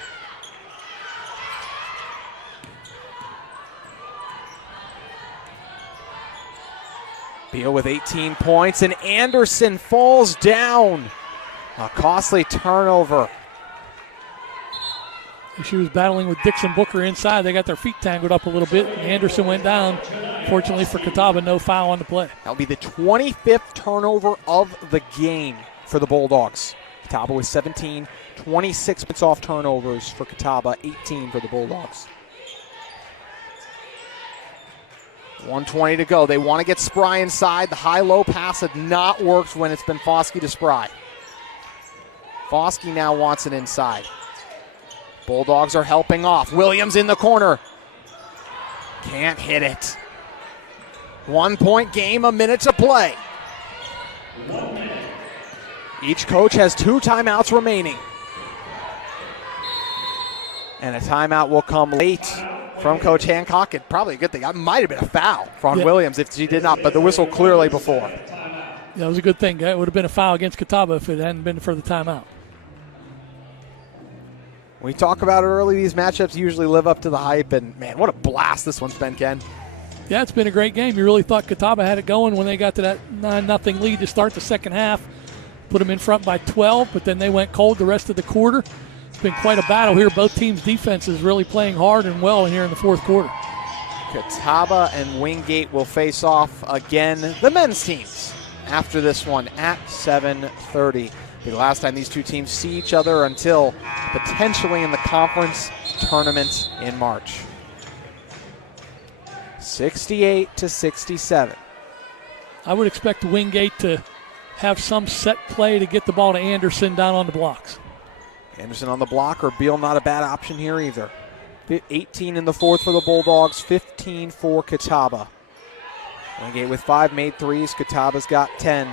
Beal with 18 points, and Anderson falls down. A costly turnover. She was battling with Dixon Booker inside. They got their feet tangled up a little bit. And Anderson went down. Fortunately for Catawba, no foul on the play. That'll be the 25th turnover of the game for the Bulldogs. Catawba with 17, 26 points off turnovers for Catawba, 18 for the Bulldogs. 1:20 to go. They want to get Spry inside. The high-low pass had not worked when it's been Foskey to Spry. Foskey now wants it inside. Bulldogs are helping off. Williams in the corner. Can't hit it. 1 point game, a minute to play. Each coach has 2 timeouts remaining. And a timeout will come late from Coach Hancock. And probably a good thing. That might have been a foul from Williams if she did not, but the whistle clearly before. That was a good thing. It would have been a foul against Catawba if it hadn't been for the timeout. We talk about it early. These matchups usually live up to the hype. And, man, what a blast this one's been, Ken. Yeah, it's been a great game. You really thought Catawba had it going when they got to that 9-0 lead to start the second half. Put them in front by 12, but then they went cold the rest of the quarter. It's been quite a battle here. Both teams' defense is really playing hard and well in here in the fourth quarter. Catawba and Wingate will face off again, the men's teams, after this one at 7:30. The last time these two teams see each other until potentially in the conference tournament in March. 68-67. I would expect Wingate to have some set play to get the ball to Anderson down on the blocks. Anderson on the block, or Beal not a bad option here either. 18 in the fourth for the Bulldogs, 15 for Catawba. Wingate with 5 made threes. Catawba's got 10.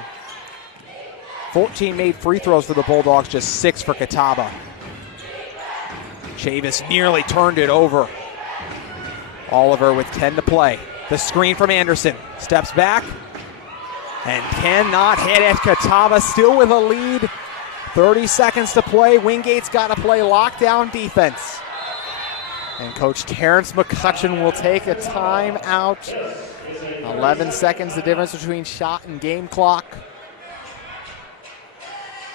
14 made free throws for the Bulldogs, just 6 for Catawba. Chavis nearly turned it over. Oliver with 10 to play. The screen from Anderson. Steps back and cannot hit it. Catawba still with a lead. 30 seconds to play. Wingate's got to play lockdown defense. And Coach Terrence McCutcheon will take a timeout. 11 seconds the difference between shot and game clock.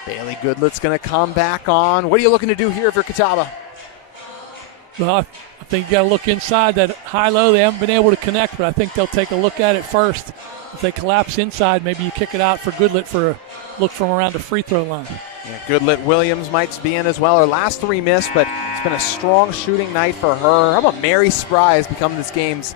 Bailey Goodlet's going to come back on. What are you looking to do here if you're Catawba? Well, I think you got to look inside that high-low. They haven't been able to connect, but I think they'll take a look at it first. If they collapse inside, maybe you kick it out for Goodlet for a look from around the free throw line. Yeah, Goodlet Williams might be in as well. Her last 3 missed, but it's been a strong shooting night for her. How about Mary Spry has become this game's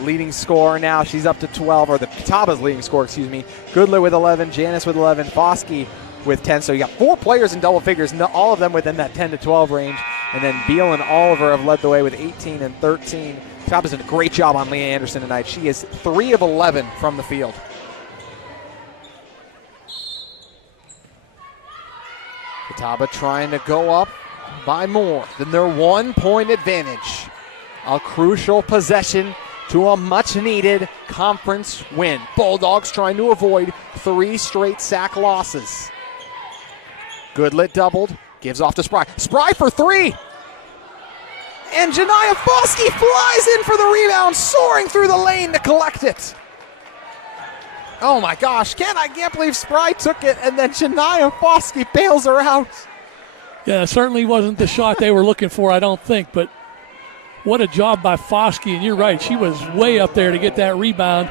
leading scorer now. She's up to 12, or the Catawba's leading scorer, excuse me. Goodlet with 11, Janice with 11, Foskey with 10. So you got 4 players in double figures, all of them within that 10 to 12 range. And then Beal and Oliver have led the way with 18 and 13. Catawba's done a great job on Leah Anderson tonight. She is 3 of 11 from the field. Catawba trying to go up by more than their 1 point advantage. A crucial possession to a much-needed conference win. Bulldogs trying to avoid 3 straight sack losses. Goodlet doubled, gives off to Spry. Spry for 3! And Janiyah Foskey flies in for the rebound, soaring through the lane to collect it. Oh my gosh, I can't believe Spry took it, and then Janiyah Foskey bails her out. Yeah, it certainly wasn't the shot they were looking for, I don't think, but what a job by Foskey, and you're right, she was way up there to get that rebound,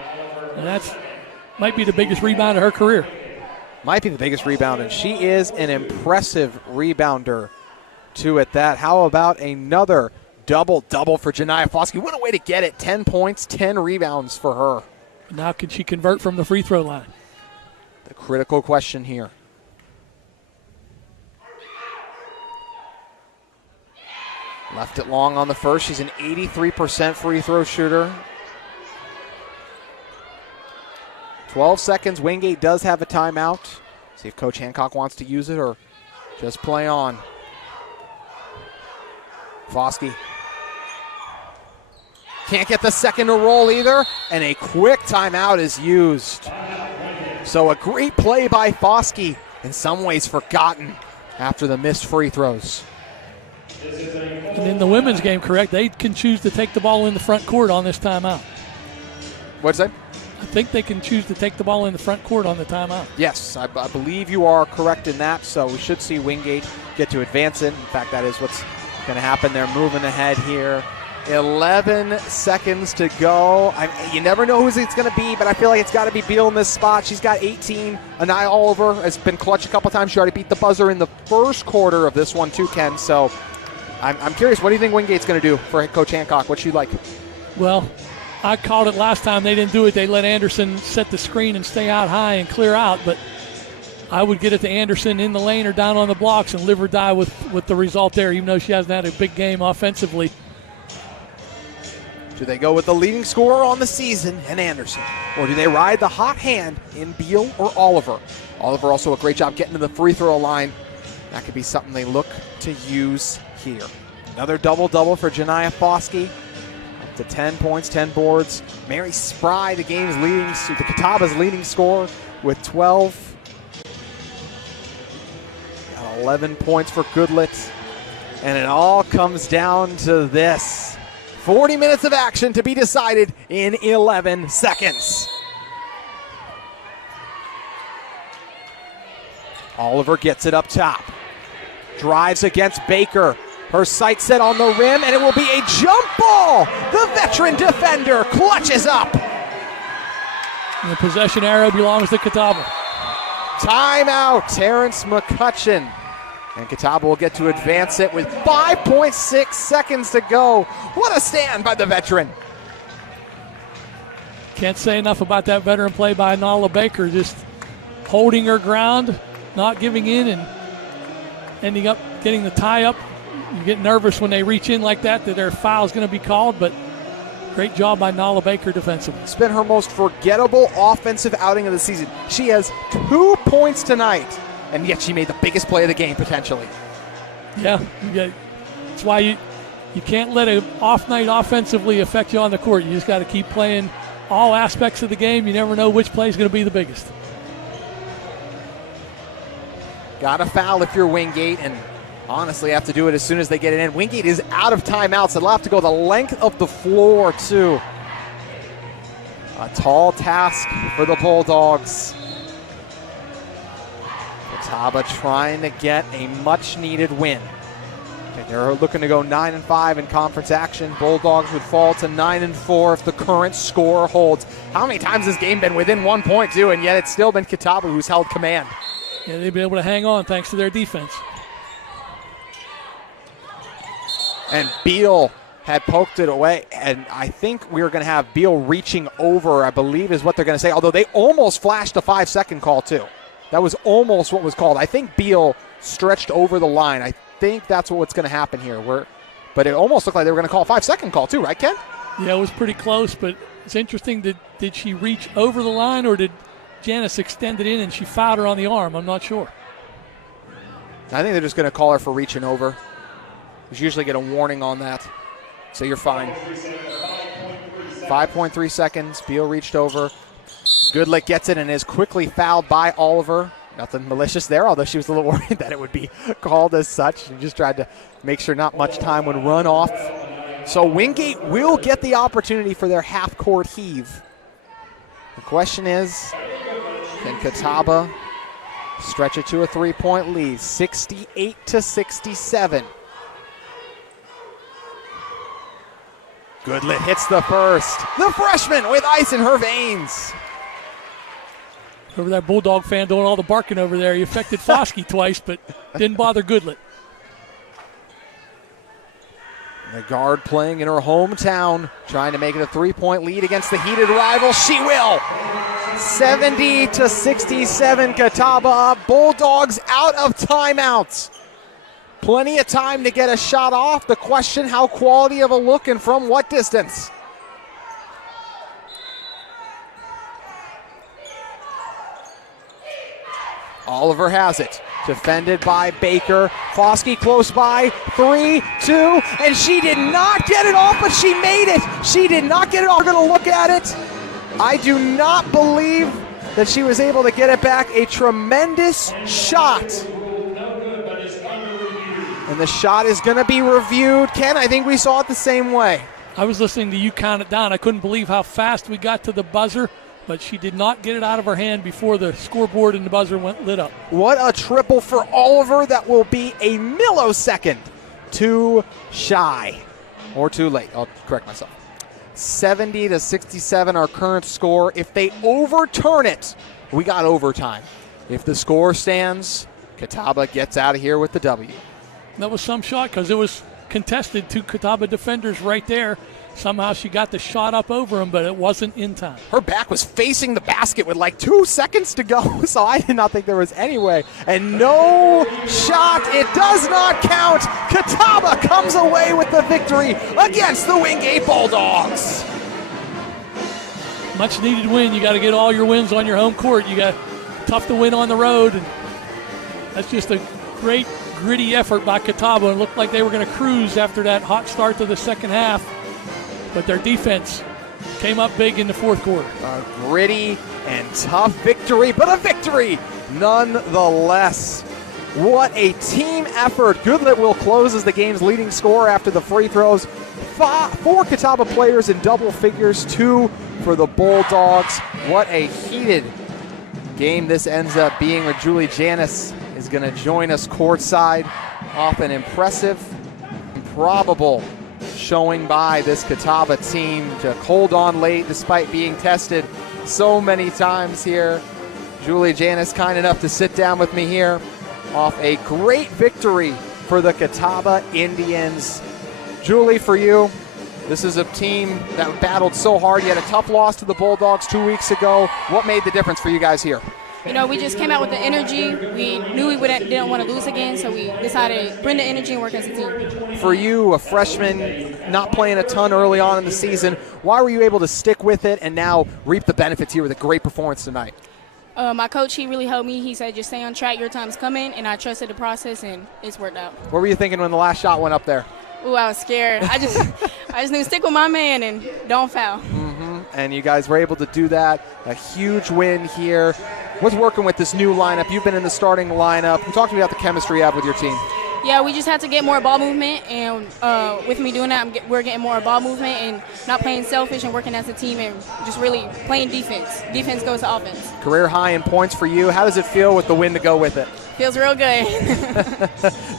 and that's might be the biggest rebound of her career. Might be the biggest rebound, and she is an impressive rebounder, too, at that. How about another double-double for Janiyah Foskey? What a way to get it. 10 points, 10 rebounds for her. Now can she convert from the free throw line? The critical question here. Left it long on the first. She's an 83% free throw shooter. 12 seconds. Wingate does have a timeout. See if Coach Hancock wants to use it or just play on. Foskey. Can't get the second to roll either, and a quick timeout is used. So a great play by Foskey, in some ways forgotten after the missed free throws. And in the women's game, correct, they can choose to take the ball in the front court on this timeout. What's that? I think they can choose to take the ball in the front court on the timeout. Yes, I believe you are correct in that. So we should see Wingate get to advance it. In fact, that is what's going to happen. They're moving ahead here. 11 seconds to go. You never know who it's going to be, but I feel like it's got to be Beal in this spot. She's got 18. Anaya Oliver has been clutch a couple times. She already beat the buzzer in the first quarter of this one too, Ken. So I'm curious, what do you think Wingate's going to do for head coach Hancock? What's she like? Well, I called it last time. They didn't do it. They let Anderson set the screen and stay out high and clear out, but I would get it to Anderson in the lane or down on the blocks and live or die with the result there, even though she hasn't had a big game offensively. Do they go with the leading scorer on the season and Anderson? Or do they ride the hot hand in Beal or Oliver? Oliver also a great job getting to the free throw line. That could be something they look to use here. Another double-double for Janiyah Foskey. Up to 10 points, 10 boards. Mary Spry, the Catawba's leading scorer with 12. Got 11 points for Goodlett. And it all comes down to this. 40 minutes of action to be decided in 11 seconds. Oliver gets it up top. Drives against Baker. Her sight set on the rim, and it will be a jump ball. The veteran defender clutches up. And the possession arrow belongs to Catawba. Timeout, Terrence McCutcheon. And Catawba will get to advance it with 5.6 seconds to go. What a stand by the veteran. Can't say enough about that veteran play by Nala Baker, just holding her ground, not giving in, and ending up getting the tie up. You get nervous when they reach in like that their foul is going to be called, but great job by Nala Baker defensively. It's been her most forgettable offensive outing of the season. She has 2 points tonight, and yet she made the biggest play of the game potentially. Yeah, that's why you can't let an off night offensively affect you on the court. You just got to keep playing all aspects of the game. You never know which play is going to be the biggest. Got to foul if you're Wingate, and honestly have to do it as soon as they get it in. Wingate is out of timeouts. They'll have to go the length of the floor too. A tall task for the Bulldogs. Catawba trying to get a much-needed win. Okay, they're looking to go 9-5 in conference action. Bulldogs would fall to 9-4 if the current score holds. How many times has this game been within 1 point too, and yet it's still been Catawba who's held command. Yeah, they've been able to hang on thanks to their defense. And Beal had poked it away, and I think we were going to have Beal reaching over, I believe is what they're going to say, although they almost flashed a 5-second call too. That was almost what was called. I think Beal stretched over the line. I think that's what's going to happen here. But it almost looked like they were going to call a 5-second call too, right, Ken? Yeah, it was pretty close, but it's interesting. Did she reach over the line, or did Janice extend it in and she fouled her on the arm? I'm not sure. I think they're just going to call her for reaching over. You usually get a warning on that, so you're fine. 5.3 seconds. Beal reached over. Goodlick gets it and is quickly fouled by Oliver. Nothing malicious there, although she was a little worried that it would be called as such. She just tried to make sure not much time would run off. So Wingate will get the opportunity for their half-court heave. The question is, can Catawba stretch it to a three-point lead? 68-67. Goodlett hits the first. The freshman with ice in her veins. Over that Bulldog fan doing all the barking over there. He affected Foskey twice, but didn't bother Goodlett. The guard playing in her hometown, trying to make it a three-point lead against the heated rival. She will. 70-67 Catawba. Bulldogs out of timeouts. Plenty of time to get a shot off. The question, how quality of a look and from what distance? Oliver has it. Defended by Baker. Foskey close by. 3, 2, and she did not get it off, but she made it. She did not get it off. We're going to look at it. I do not believe that she was able to get it back. A tremendous shot. And the shot is going to be reviewed. Ken, I think we saw it the same way. I was listening to you count it down. I couldn't believe how fast we got to the buzzer but she did not get it out of her hand before the scoreboard and the buzzer lit up. What a triple for Oliver. That will be a millisecond too shy, or too late. I'll correct myself. 70-67 our current score. If they overturn it, we got overtime. If the score stands, Catawba gets out of here with the W. That was some shot because it was contested. 2 Catawba defenders right there. Somehow she got the shot up over him, but it wasn't in time. Her back was facing the basket with like 2 seconds to go, so I did not think there was any way. And no shot. It does not count. Catawba comes away with the victory against the Wingate Bulldogs. Much needed win. You got to get all your wins on your home court. You got tough to win on the road. And that's just a great, gritty effort by Catawba. It looked like they were going to cruise after that hot start to the second half. But their defense came up big in the fourth quarter. A gritty and tough victory, but a victory nonetheless. What a team effort. Goodlet will close as the game's leading scorer after the free throws. 4 Catawba players in double figures, 2 for the Bulldogs. What a heated game this ends up being, where Julie Janis is going to join us courtside off an impressive, improbable showing by this Catawba team to hold on late despite being tested so many times here. Julie Janis kind enough to sit down with me here off a great victory for the Catawba Indians. Julie, for you, this is a team that battled so hard. You had a tough loss to the Bulldogs 2 weeks ago. What made the difference for you guys here? You know, we just came out with the energy. We knew we didn't want to lose again, so we decided to bring the energy and work as a team. For you, a freshman, not playing a ton early on in the season, why were you able to stick with it and now reap the benefits here with a great performance tonight? My coach, he really helped me. He said, just stay on track, your time's coming, and I trusted the process, and it's worked out. What were you thinking when the last shot went up there? Ooh, I was scared. I just knew to stick with my man and don't foul. And you guys were able to do that. A huge win here. What's working with this new lineup? You've been in the starting lineup. Talk to me about the chemistry you have with your team. Yeah, we just had to get more ball movement, and with me doing that, we're getting more ball movement and not playing selfish and working as a team and just really playing defense. Defense goes to offense. Career high in points for you. How does it feel with the win to go with it? Feels real good.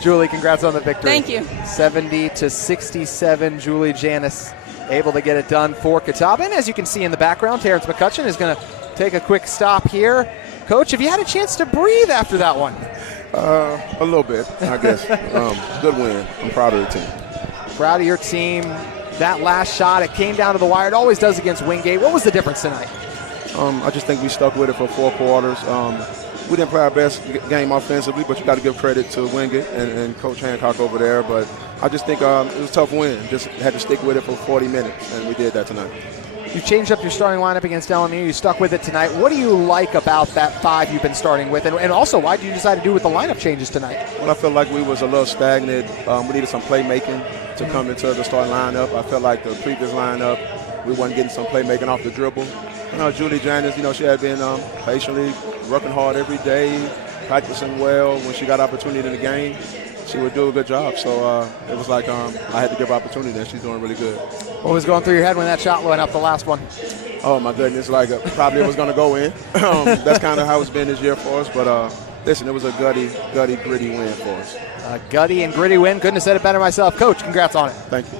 Julie, congrats on the victory. Thank you. 70-67, Julie Janis able to get it done for Catawba. And as you can see in the background, Terrence McCutcheon is going to take a quick stop here. Coach, have you had a chance to breathe after that one? A little bit, I guess. Good win. I'm proud of the team. Proud of your team. That last shot, it came down to the wire. It always does against Wingate. What was the difference tonight? I just think we stuck with it for 4 quarters. We didn't play our best game offensively, but you got to give credit to Wingate and Coach Hancock over there. But I just think it was a tough win. Just had to stick with it for 40 minutes, and we did that tonight. You changed up your starting lineup against LMU. You stuck with it tonight. What do you like about that 5 you've been starting with? And also, why did you decide to do with the lineup changes tonight? Well, I felt like we was a little stagnant. We needed some playmaking to come into the starting lineup. I felt like the previous lineup, we wasn't getting some playmaking off the dribble. Julie Janis, she had been patiently working hard every day, practicing well. When she got opportunity in the game, she would do a good job. So it was like I had to give her opportunity, and she's doing really good. What was going through your head when that shot went up, the last one? Oh, my goodness. Probably it was going to go in. That's kind of how it's been this year for us. But, listen, it was a gritty, gritty win for us. A gutty and gritty win. Couldn't have said it better myself. Coach, congrats on it. Thank you.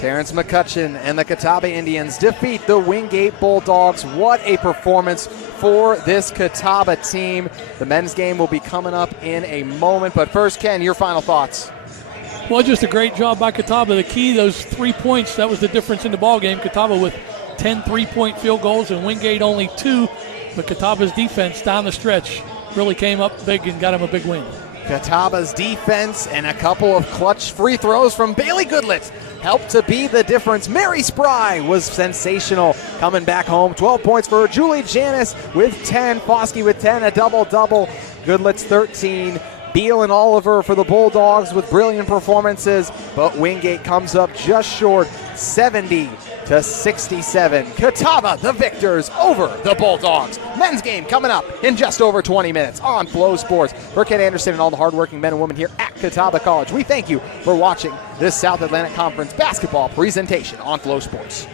Terrence McCutcheon and the Catawba Indians defeat the Wingate Bulldogs. What a performance for this Catawba team. The men's game will be coming up in a moment. But first, Ken, your final thoughts. Well, just a great job by Catawba. The key, those 3 points, that was the difference in the ball game. Catawba with 10 3-point field goals and Wingate only 2. But Catawba's defense down the stretch really came up big and got him a big win. Catawba's defense and a couple of clutch free throws from Bailey Goodlet helped to be the difference. Mary Spry was sensational coming back home. 12 points for her. Julie Janis with 10. Foskey with 10, a double-double. Goodlet's 13. Beal and Oliver for the Bulldogs with brilliant performances, but Wingate comes up just short, 70-67. Catawba, the victors over the Bulldogs. Men's game coming up in just over 20 minutes on Flow Sports. For Ken Anderson and all the hardworking men and women here at Catawba College, we thank you for watching this South Atlantic Conference basketball presentation on Flow Sports.